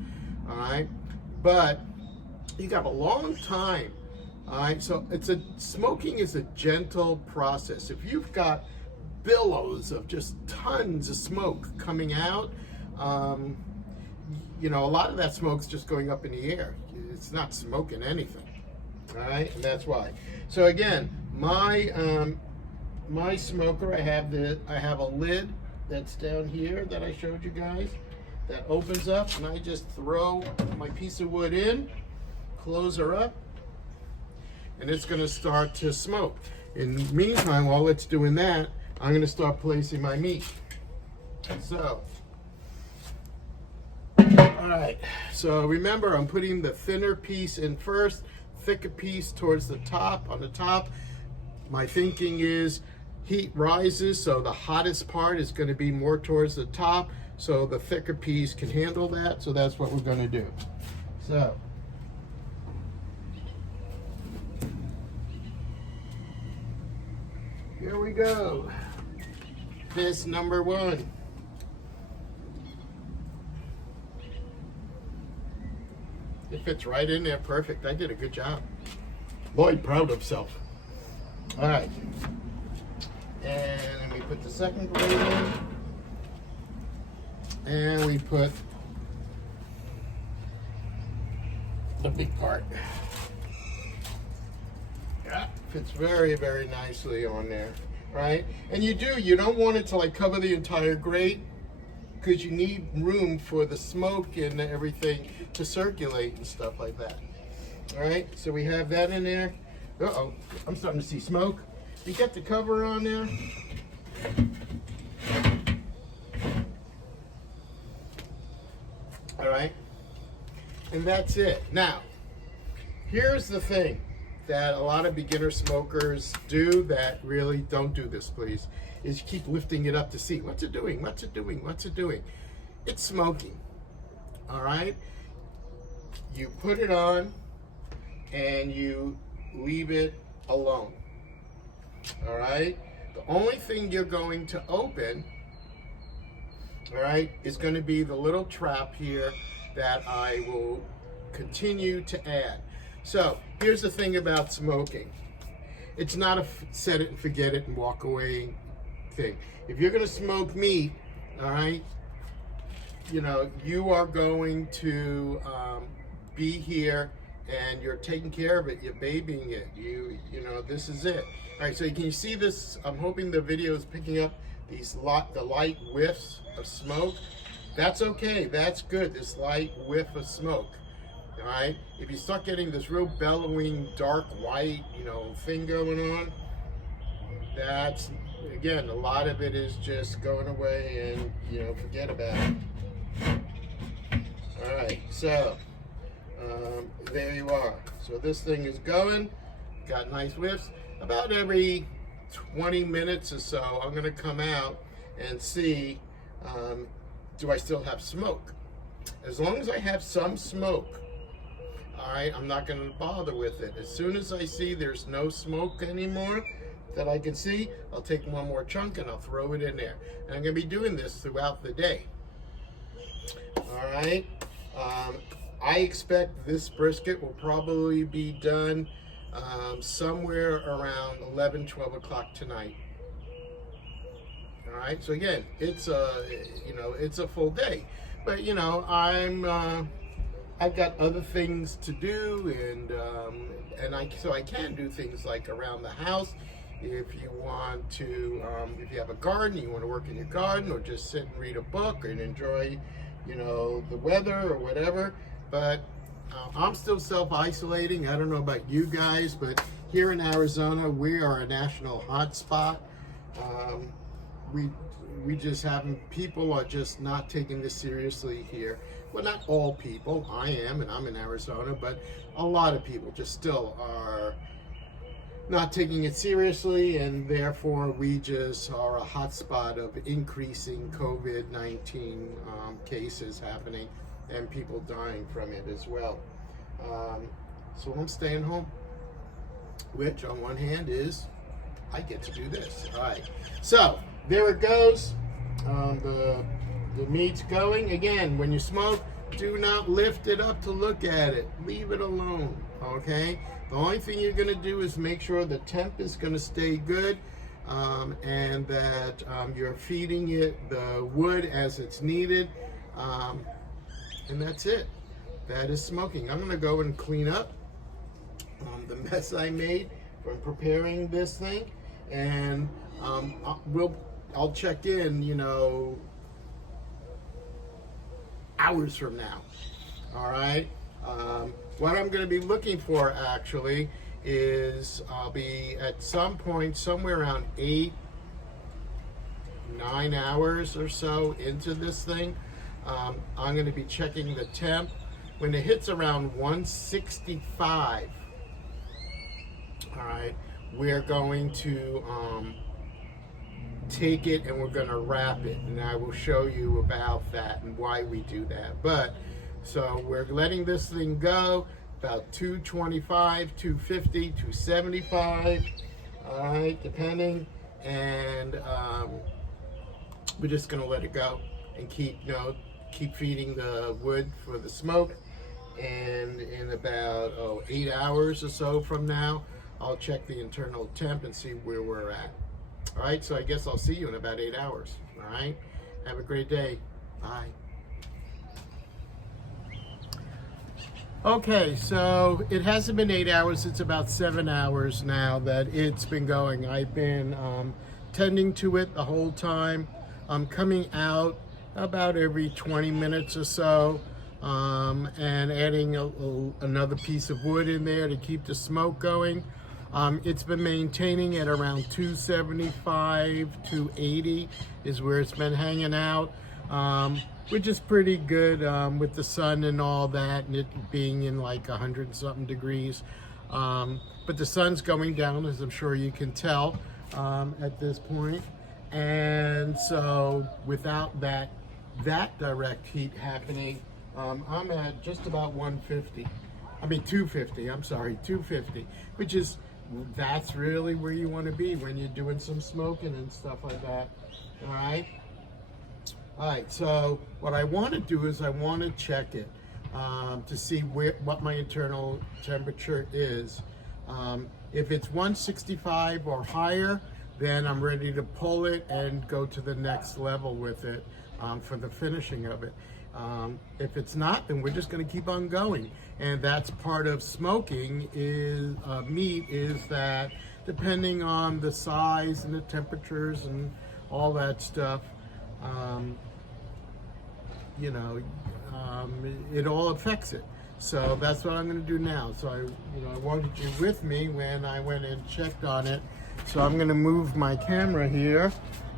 All right, but you got a long time. All right, so smoking is a gentle process. If you've got billows of just tons of smoke coming out, a lot of that smoke's just going up in the air. It's not smoking anything. All right, and that's why. So again, my smoker, I have a lid that's down here that I showed you guys that opens up, and I just throw my piece of wood in, close her up, and it's going to start to smoke. In the meantime, while it's doing that, I'm going to start placing my meat. So, all right, so remember, I'm putting the thinner piece in first, thicker piece towards the top. On the top, my thinking is heat rises, so the hottest part is going to be more towards the top, so the thicker piece can handle that. So that's what we're going to do. So here we go. Piece number 1. It fits right in there, perfect. I did a good job. Lloyd proud of himself. All right. And then we put the second blade in. And we put the big part. Yeah, fits very, very nicely on there, right? And you don't want it to like cover the entire grate, because you need room for the smoke and everything to circulate and stuff like that. All right, so we have that in there. Uh-oh, I'm starting to see smoke. You got the cover on there. All right, and that's it. Now, here's the thing that a lot of beginner smokers do that really don't do this, please, is you keep lifting it up to see what's it doing, what's it doing, what's it doing. It's smoking. All right, you put it on and you leave it alone. All right, the only thing you're going to open, all right, is going to be the little trap here that I will continue to add. So here's the thing about smoking. It's not a set it and forget it and walk away thing. If you're going to smoke meat, all right, you are going to be here and you're taking care of it. You're babying it. This is it. All right, so can you see this? I'm hoping the video is picking up the light whiffs of smoke. That's okay. That's good. This light whiff of smoke. All right. If you start getting this real bellowing, dark white, thing going on, that's, again, a lot of it is just going away and, forget about it. All right. So, there you are. So this thing is going, got nice whiffs. About every 20 minutes or so, I'm going to come out and see, do I still have smoke? As long as I have some smoke, all right, I'm not going to bother with it. As soon as I see there's no smoke anymore that I can see, I'll take one more chunk and I'll throw it in there. And I'm going to be doing this throughout the day. All right. I expect this brisket will probably be done somewhere around 11, 12 o'clock tonight. All right. So again, it's a full day, but I've got other things to do, and I can do things like around the house. If you want to, if you have a garden, you want to work in your garden, or just sit and read a book and enjoy, the weather or whatever. But I'm still self-isolating. I don't know about you guys, but here in Arizona, we are a national hotspot. We just haven't, people are just not taking this seriously here. Well, not all people, I am, and I'm in Arizona, but a lot of people just still are not taking it seriously, and therefore we just are a hotspot of increasing COVID-19 cases happening and people dying from it as well. So I'm staying home, which on one hand is I get to do this. All right, so there it goes. The meat's going. Again, when you smoke, do not lift it up to look at it. Leave it alone, okay? The only thing you're going to do is make sure the temp is going to stay good, and that you're feeding it the wood as it's needed, and that's it. That is smoking. I'm going to go and clean up the mess I made from preparing this thing, and I'll check in, hours from now. All right. What I'm going to be looking for actually is I'll be at some point somewhere around 8-9 hours or so into this thing. I'm going to be checking the temp. When it hits around 165, all right, we're going to take it and we're going to wrap it, and I will show you about that and why we do that. But so we're letting this thing go about 225, 250, 275, all right, depending, and we're just going to let it go and keep feeding the wood for the smoke. And in about 8 hours or so from now, I'll check the internal temp and see where we're at. All right, so I guess I'll see you in about 8 hours. All right, have a great day. Bye. Okay, so it hasn't been 8 hours. It's about 7 hours now that it's been going. I've been tending to it the whole time. I'm coming out about every 20 minutes or so, and adding another piece of wood in there to keep the smoke going. It's been maintaining at around 275, 280 is where it's been hanging out, which is pretty good with the sun and all that, and it being in like 100-something degrees. But the sun's going down, as I'm sure you can tell at this point. And so without that direct heat happening, I'm at just about 250, I'm sorry, 250, which is, that's really where you want to be when you're doing some smoking and stuff like that. All right. So what I want to do is I want to check it to see what my internal temperature is. If it's 165 or higher, then I'm ready to pull it and go to the next level with it for the finishing of it. If it's not, then we're just going to keep on going. And that's part of smoking is meat, is that depending on the size and the temperatures and all that stuff, it all affects it. So that's what I'm going to do now. So I wanted you with me when I went and checked on it. So I'm going to move my camera here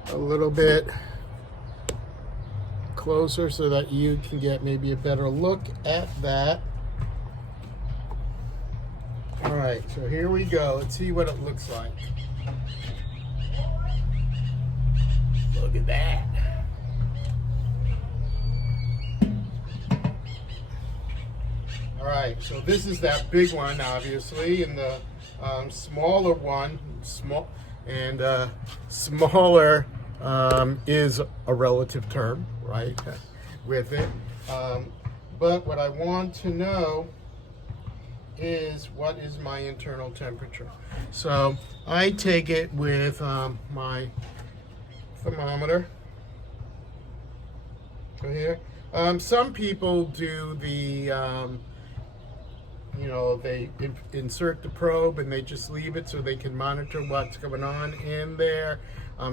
a little bit closer so that you can get maybe a better look at that. All right, so here we go. Let's see what it looks like. Look at that. All right, so this is that big one, obviously, and the smaller one, smaller is a relative term, right, with it. But what I want to know is what is my internal temperature. So I take it with my thermometer right here. Some people do the you know, they insert the probe and they just leave it so they can monitor what's going on in there.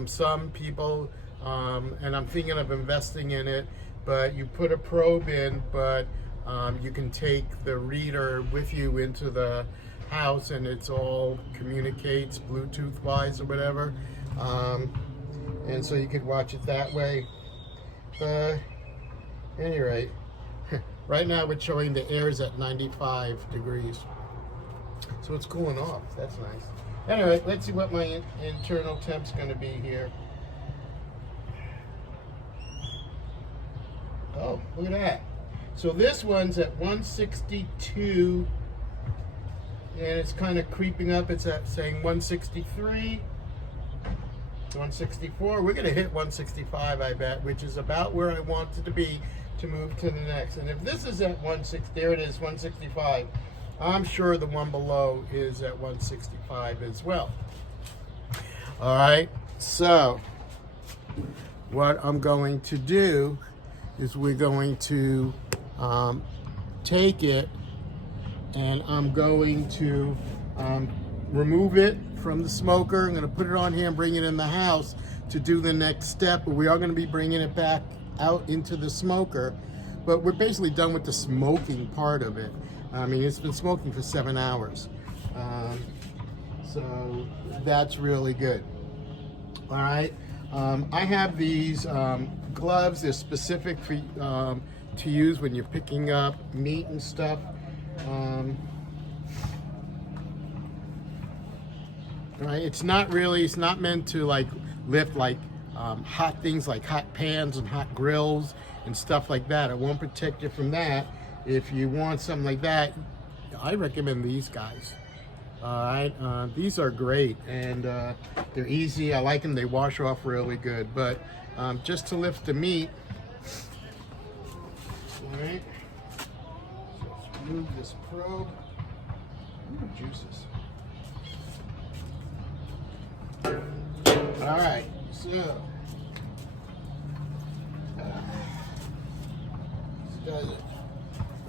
Some people, and I'm thinking of investing in it, but you put a probe in, but you can take the reader with you into the house, and it's all communicates Bluetooth wise or whatever, and so you could watch it that way. Any rate, right now it's showing the air's at 95 degrees, so it's cooling off. That's nice. Anyway, let's see what my internal temp's going to be here. Oh, look at that. So this one's at 162, and it's kind of creeping up. It's at saying 163, 164. We're going to hit 165, I bet, which is about where I want it to be to move to the next. And if this is at 160, there it is, 165. I'm sure the one below is at 165 as well. All right, so what I'm going to do is we're going to take it, and I'm going to remove it from the smoker. I'm going to put it on here and bring it in the house to do the next step. But we are going to be bringing it back out into the smoker. But we're basically done with the smoking part of it. I mean, it's been smoking for 7 hours. So that's really good. All right. I have these gloves. They're specific for to use when you're picking up meat and stuff. Right. It's not meant to like lift like hot things like hot pans and hot grills and stuff like that. It won't protect you from that. If you want something like that, I recommend these guys. All right, these are great, and they're easy. I like them. They wash off really good. But just to lift the meat, all right. So let's remove this probe. Ooh, juices. All right, so this does it.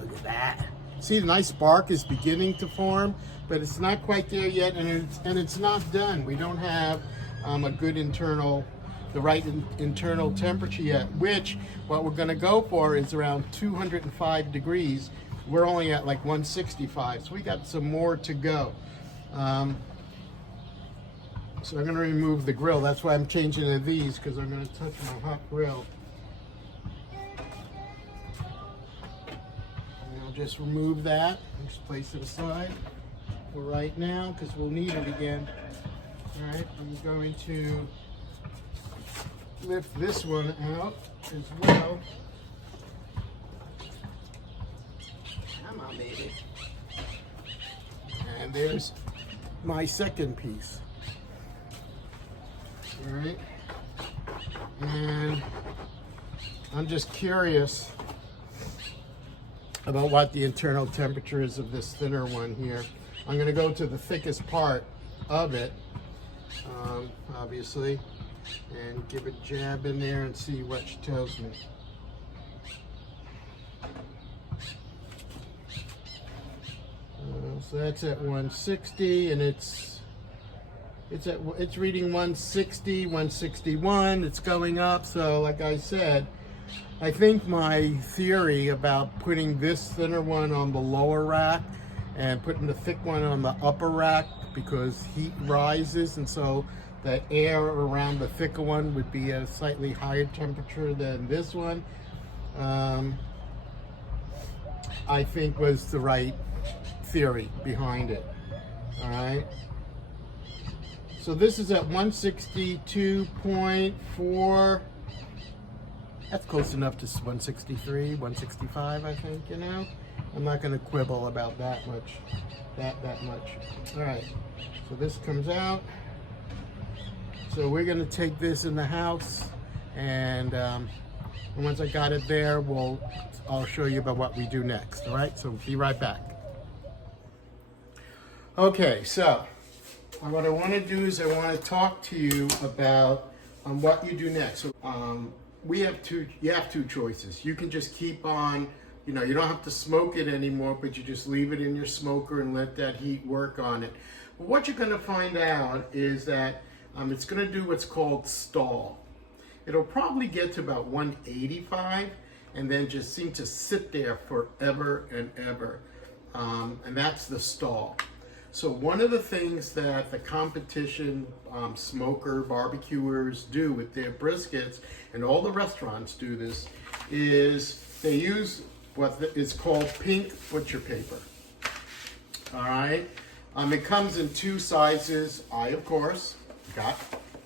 Look at that. See, the nice bark is beginning to form, but it's not quite there yet, and it's not done. We don't have a good the right internal temperature yet, which what we're going to go for is around 205 degrees. We're only at like 165, so we got some more to go. So I'm going to remove the grill. That's why I'm changing to these, because I'm going to touch my hot grill. Just remove that, just place it aside for right now because we'll need it again. All right, I'm going to lift this one out as well. Come on, baby. And there's my second piece. All right, and I'm just curious about what the internal temperature is of this thinner one here. I'm going to go to the thickest part of it, obviously, and give a jab in there and see what she tells me. So that's at 160, and it's reading 160, 161. It's going up. So, like I said, I think my theory about putting this thinner one on the lower rack and putting the thick one on the upper rack, because heat rises, and so the air around the thicker one would be at a slightly higher temperature than this one, I think was the right theory behind it. All right. So this is at 162.4. That's close enough to 163, 165, I think, you know? I'm not going to quibble about that much, that much. All right, so this comes out. So we're going to take this in the house, and once I got it there, I'll show you about what we do next, all right? So be right back. Okay, so what I want to do is I want to talk to you about what you do next. So, you have two choices. You can just keep on, you know, you don't have to smoke it anymore, but you just leave it in your smoker and let that heat work on it. But what you're going to find out is that it's going to do what's called stall. It'll probably get to about 185 and then just seem to sit there forever and ever. And that's the stall. So one of the things that the competition smoker barbecuers do with their briskets, and all the restaurants do this, is they use what is called pink butcher paper. All right. It comes in two sizes. I, of course, got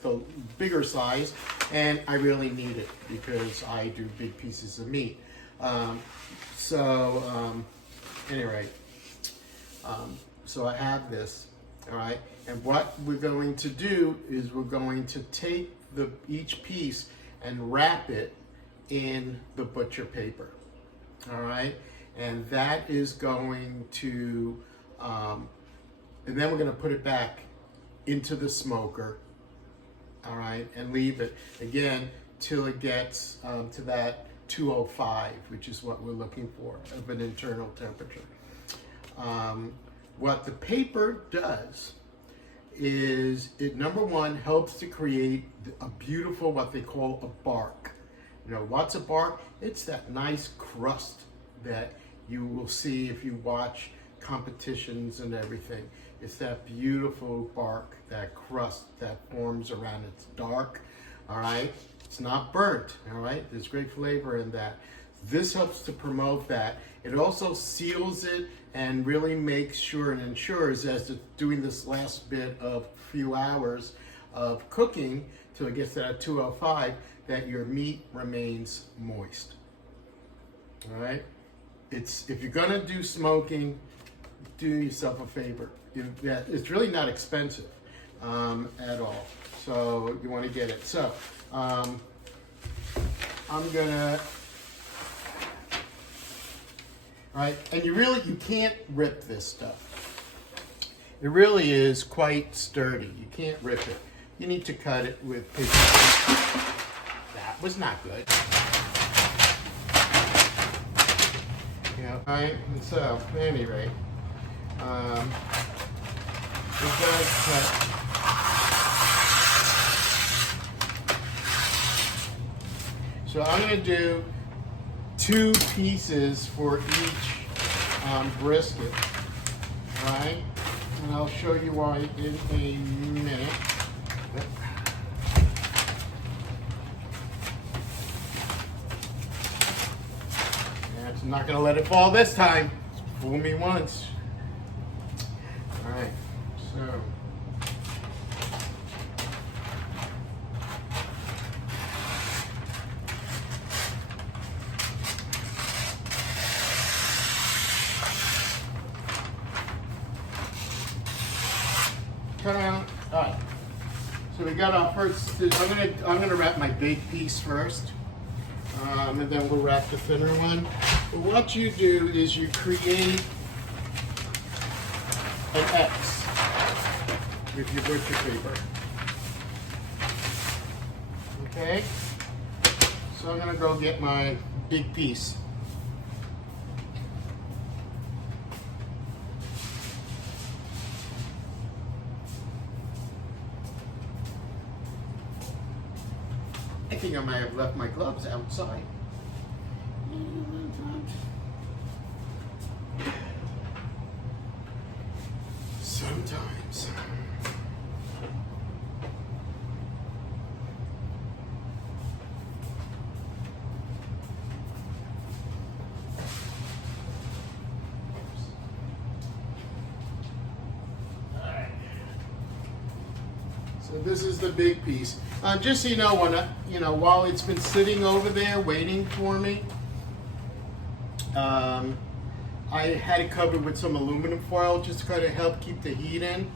the bigger size, and I really need it because I do big pieces of meat. Anyway, so I have this, all right? And what we're going to do is we're going to take each piece and wrap it in the butcher paper, all right? And that is going to, and then we're going to put it back into the smoker, all right, and leave it again till it gets to that 205, which is what we're looking for of an internal temperature. What the paper does is it, number one, helps to create a beautiful, what they call a bark. You know, what's a bark? It's that nice crust that you will see if you watch competitions and everything. It's that beautiful bark, that crust that forms around. It's dark, all right? It's not burnt, all right? There's great flavor in that. This helps to promote that. It also seals it and really makes sure and ensures, as it's doing this last bit of few hours of cooking till it gets to that 205, that your meat remains moist, all right? If you're gonna do smoking, do yourself a favor. It's really not expensive at all, so you want to get it. So I'm gonna, all right, and you can't rip this stuff. It really is quite sturdy. You can't rip it. You need to cut it with paper. That was not good. Yeah, all right, and so at any rate, it does cut. So I'm going to do 2 pieces for each brisket, all right? And I'll show you why in a minute. I'm not going to let it fall this time. Fool me once. All right, so. Turn around. All right. So we got our first. I'm gonna wrap my big piece first, and then we'll wrap the thinner one. But what you do is you create an X with your butcher paper. Okay. So I'm gonna go get my big piece. I think I might have left my gloves outside. Sometimes. Alright. So this is the big piece. Just so you know, while it's been sitting over there waiting for me, I had it covered with some aluminum foil just to kind of help keep the heat in.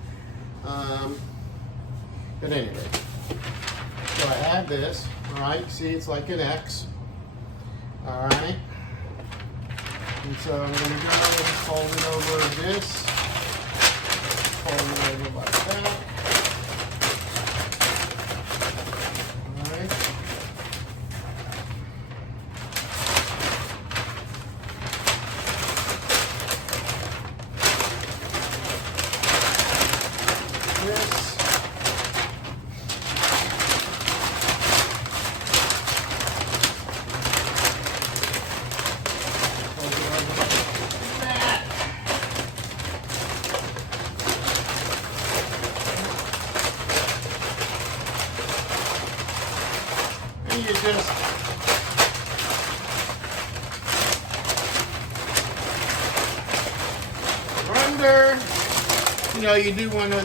But anyway, so I have this. All right, see, it's like an X. All right, and so I'm going to go and fold it over this, fold it over like that. you just under. You know, you do want to.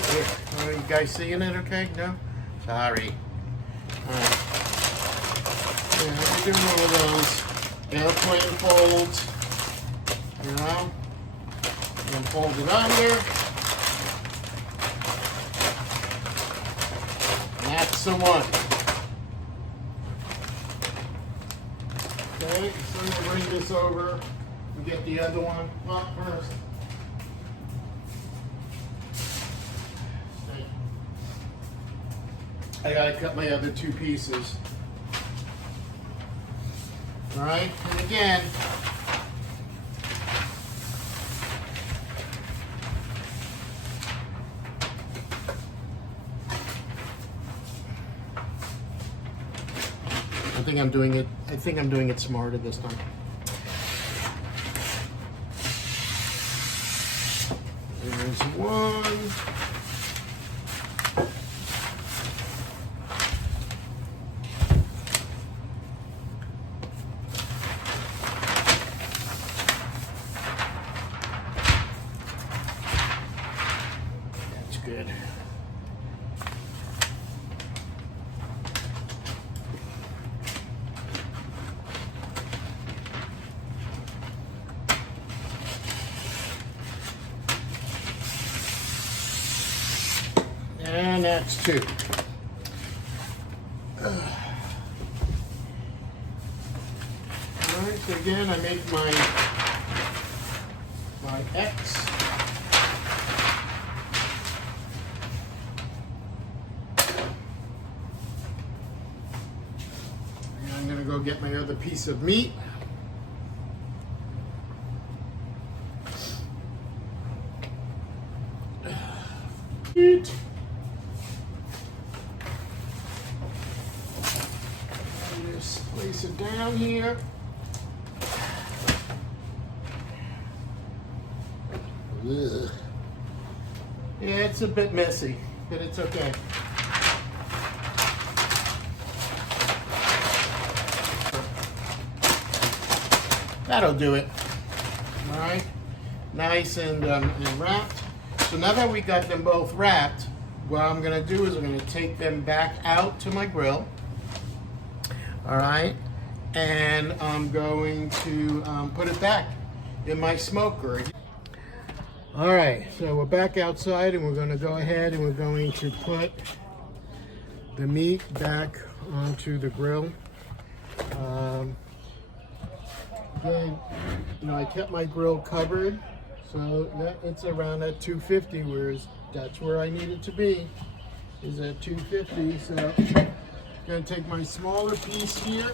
Are you guys seeing it? Okay? No. Sorry. All right. Yeah, we're doing one of those airplane folds. You know, and fold it under. And that's the one. Okay, so I'm going to bring this over and get the other one up first. I gotta cut my other two pieces. All right, and again, I think I'm doing it smarter this time. There's one. That's good. And that's two. Alright, so again I make my X. And I'm gonna go get my other piece of meat. Just place it down here. Ugh. Yeah, it's a bit messy, but it's okay. That'll do it. All right, nice and wrapped. So now that we got them both wrapped, what I'm gonna do is I'm gonna take them back out to my grill. All right, and I'm going to put it back in my smoker. All right, so we're back outside and we're gonna go ahead and we're going to put the meat back onto the grill. Again, you know, I kept my grill covered, so that it's around at 250, whereas that's where I need it to be, is at 250. So I'm gonna take my smaller piece here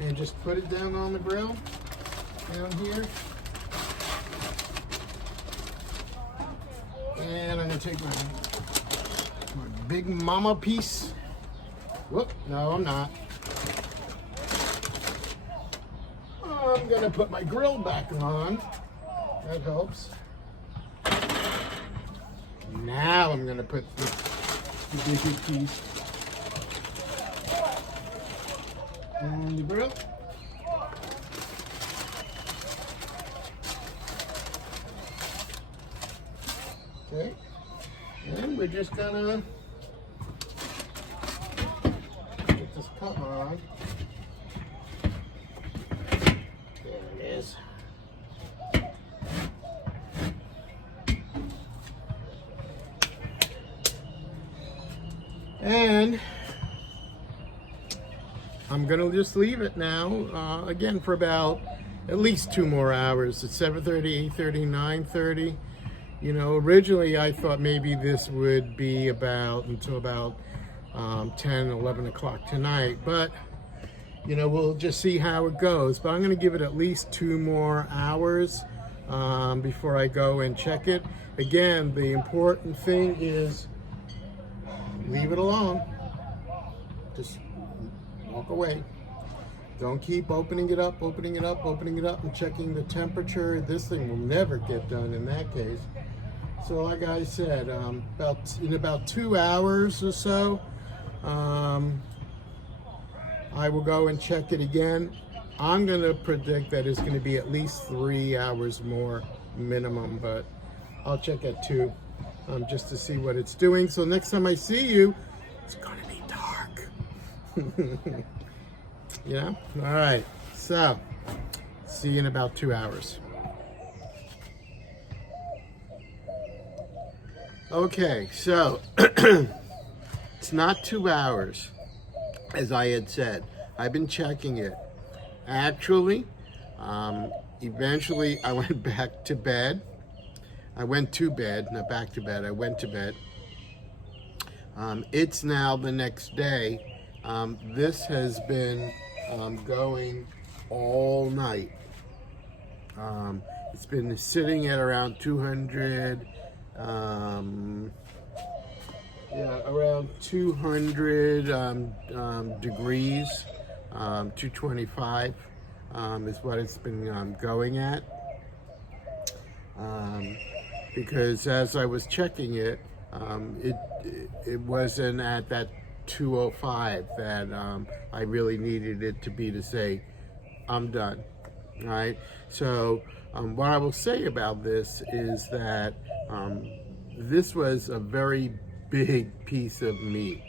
and just put it down on the grill, down here. And I'm gonna take my big mama piece. Whoop, no, I'm not. I'm gonna put my grill back on. That helps. Now I'm gonna put the bigger piece on the grill. Okay, and we're just gonna get this cover on. There it is. And I'm gonna just leave it now, again, for about at least 2 more hours. It's 7:30, 8:30, 9:30. You know, originally I thought maybe this would be until about 10, 11 o'clock tonight, but you know, we'll just see how it goes. But I'm gonna give it at least 2 more hours before I go and check it. Again, the important thing is leave it alone. Just walk away. Don't keep opening it up, and checking the temperature. This thing will never get done in that case. So like I said, in about 2 hours or so, I will go and check it again. I'm going to predict that it's going to be at least 3 hours more minimum, but I'll check at 2 just to see what it's doing. So next time I see you, it's going to be dark. Yeah? All right. So, see you in about 2 hours. Okay, so it's not 2 hours, as I had said. I've been checking it. Actually, eventually I went back to bed. I went to bed, not back to bed. I went to bed. It's now the next day. This has been going all night. It's been sitting at around 200, around 200 degrees, 225 is what it's been going at. Because as I was checking it, it wasn't at that 205 that I really needed it to be to say, I'm done, right? So what I will say about this is that this was a very big piece of meat,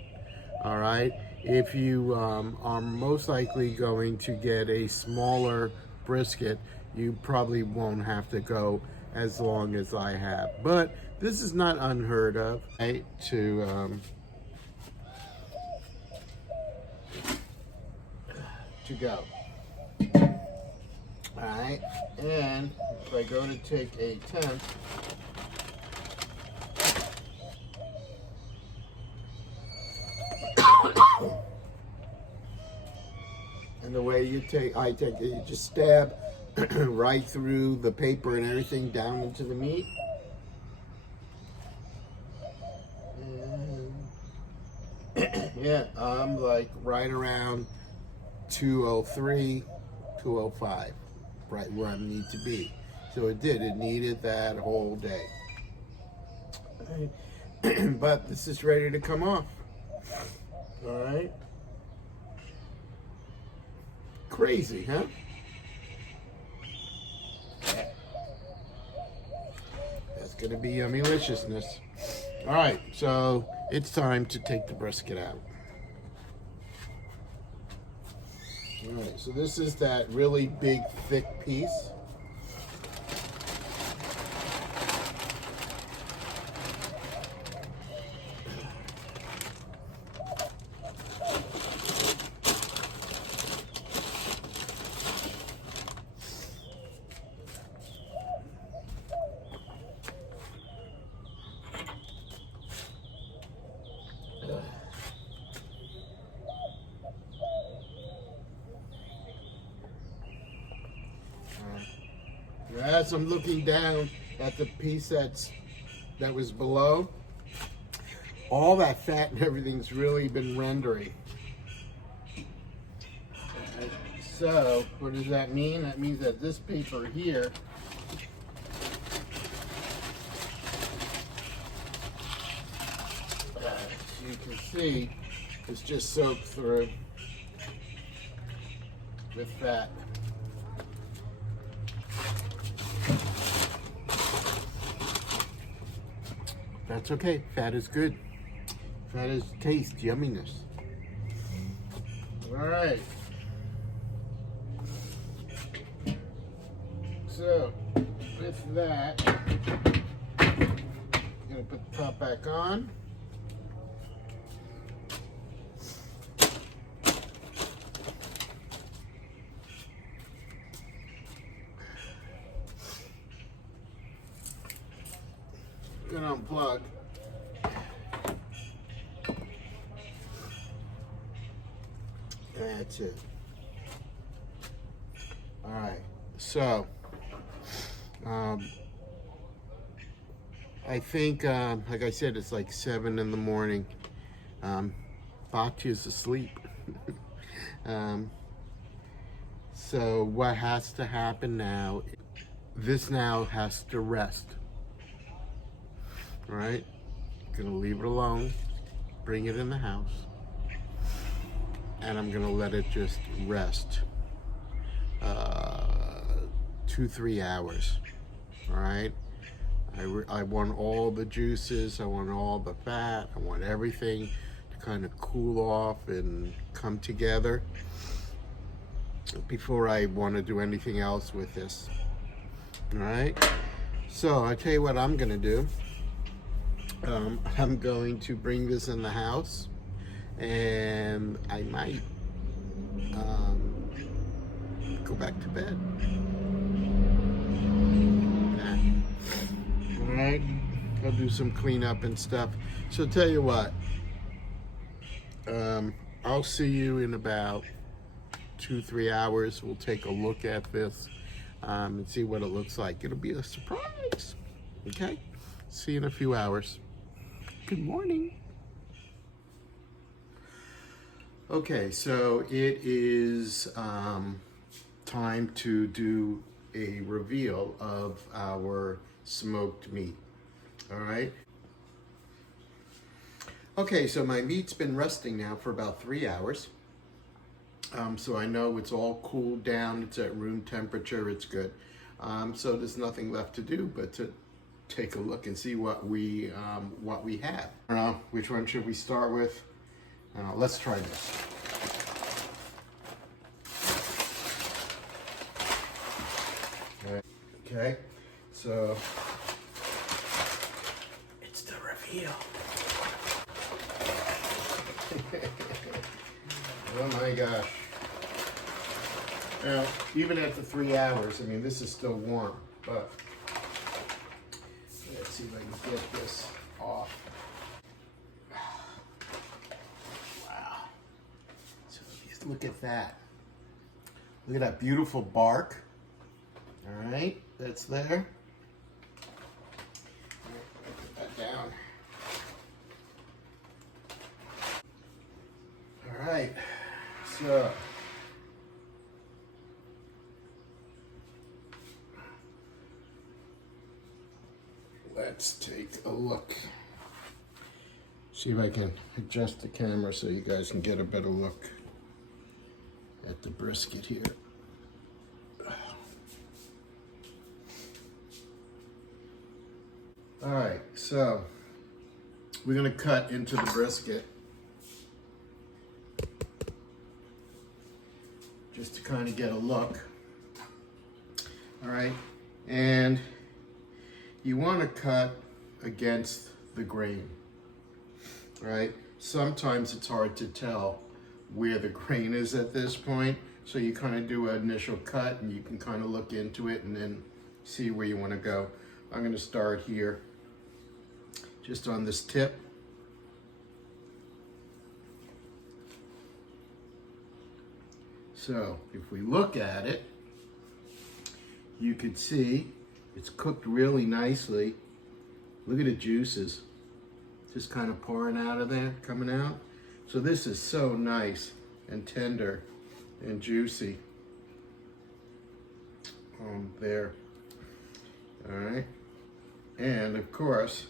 all right? If you are most likely going to get a smaller brisket, you probably won't have to go as long as I have. But this is not unheard of, right? To go. All right, and if I go to take a temp, and the way I take it, you just stab right through the paper and everything down into the meat. And yeah, I'm like right around 203, 205, right where I need to be. So it needed that whole day. But this is ready to come off. All right. Crazy, huh? That's gonna be yummy-liciousness. All right, so it's time to take the brisket out. All right, so this is that really big, thick piece. As I'm looking down at the piece that was below, all that fat and everything's really been rendering. So, what does that mean? That means that this paper here as you can see, is just soaked through with fat. That's okay. Fat is good. Fat is taste, yumminess. All right. So, with that, I'm gonna put the top back on. Gonna unplug. That's it. All right. So, I think, like I said, it's like 7 in the morning. Bhakti is asleep. So what has to happen now? This now has to rest. All right, gonna leave it alone, bring it in the house, and I'm gonna let it just rest 2-3 hours. All right. I want all the juices, I want all the fat, I want everything to kind of cool off and come together before I want to do anything else with this. All right. So I tell you what I'm gonna do. I'm going to bring this in the house, and I might go back to bed. All right, I'll do some cleanup and stuff. So tell you what, I'll see you in about 2-3 hours. We'll take a look at this and see what it looks like. It'll be a surprise. Okay, see you in a few hours. Good morning. Okay, so it is time to do a reveal of our smoked meat. All right. Okay, so my meat's been resting now for about 3 hours. So I know it's all cooled down. It's at room temperature. It's good. So there's nothing left to do but to take a look and see what we have. Which one should we start with? Let's try this. Okay, so it's the reveal. Oh my gosh. Now, even after 3 hours, I mean, this is still warm, but let's see if I can get this off. Wow. So just look at that. Look at that beautiful bark. All right, that's there. Put that down. All right, so let's take a look. See if I can adjust the camera so you guys can get a better look at the brisket here. All right, so we're gonna cut into the brisket just to kind of get a look. All right, and you want to cut against the grain. Right? Sometimes it's hard to tell where the grain is at this point, so you kind of do an initial cut and you can kind of look into it and then see where you want to go. I'm going to start here, just on this tip. So if we look at it, you could see it's cooked really nicely. Look at the juices just kind of pouring out of there, coming out. So this is so nice and tender and juicy. There. All right. And of course,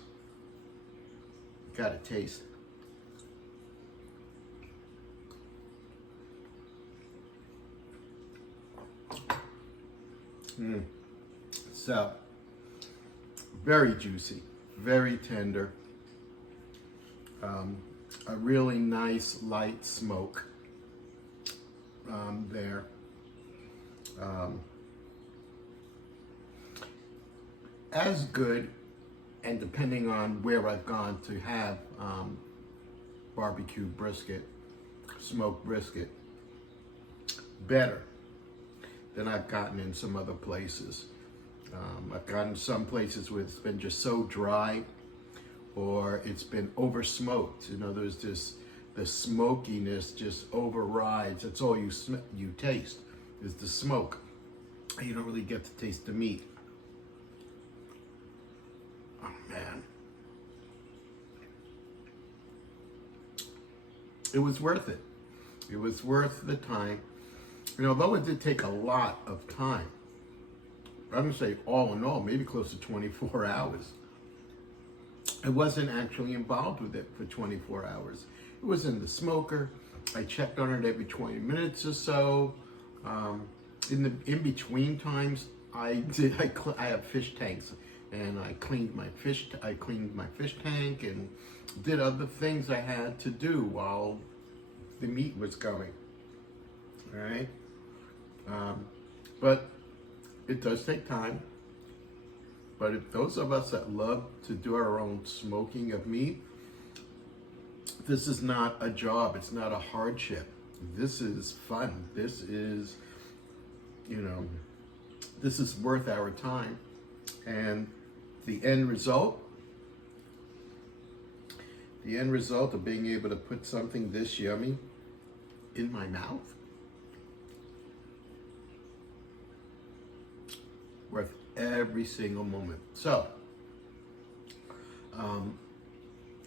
gotta taste. So, very juicy, very tender. A really nice light smoke there. As good, and depending on where I've gone to have barbecue brisket, smoked brisket, better than I've gotten in some other places. I've gotten some places where it's been just so dry, or it's been over smoked. You know, there's this, the smokiness just overrides. That's all you taste is the smoke. You don't really get to taste the meat. Oh man, it was worth it. It was worth the time. You know, although it did take a lot of time, I'm gonna say all in all, maybe close to 24 hours. I wasn't actually involved with it for 24 hours. It was in the smoker, I checked on it every 20 minutes or so. In the in between times, I have fish tanks, and I cleaned my fish tank and did other things I had to do while the meat was going. All right, but it does take time. But if those of us that love to do our own smoking of meat, this is not a job. It's not a hardship. This is fun. This is, this is worth our time. And the end result of being able to put something this yummy in my mouth, worth every single moment. So,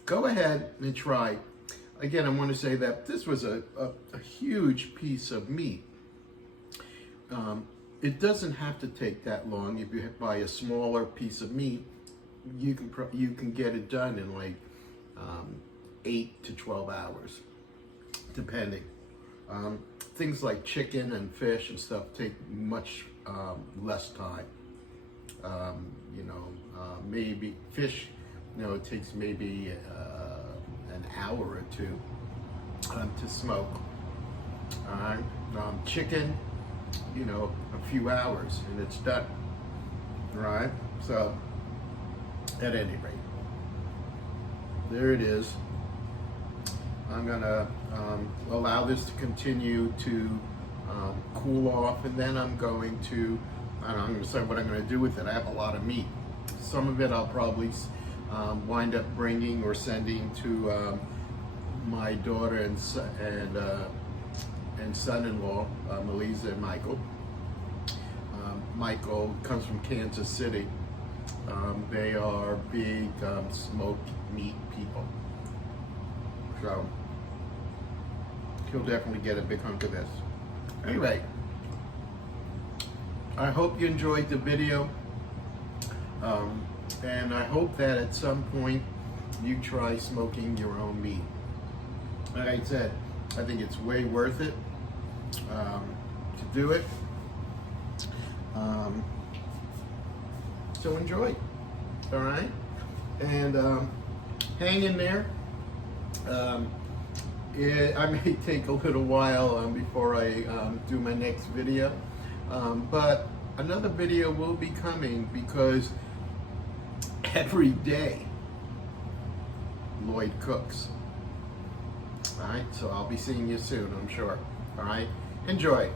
go ahead and try. Again, I want to say that this was a huge piece of meat. It doesn't have to take that long. If you buy a smaller piece of meat, you can get it done in like 8 to 12 hours, depending. Things like chicken and fish and stuff take much less time. Maybe fish, it takes maybe an hour or two to smoke. Chicken, a few hours and it's done. Right? So, at any rate, there it is. I'm gonna allow this to continue to cool off, and then I'm going to decide what I'm going to do with it. I have a lot of meat. Some of it I'll probably wind up bringing or sending to my daughter and son-in-law, Melissa and Michael. Michael comes from Kansas City. They are big smoked meat people. So he'll definitely get a big hunk of this. Anyway, I hope you enjoyed the video. And I hope that at some point you try smoking your own meat. Like I said, I think it's way worth it to do it. So enjoy, all right? And hang in there. I may take a little while before I do my next video, but another video will be coming because every day Lloyd cooks. All right, so I'll be seeing you soon, I'm sure. All right, enjoy.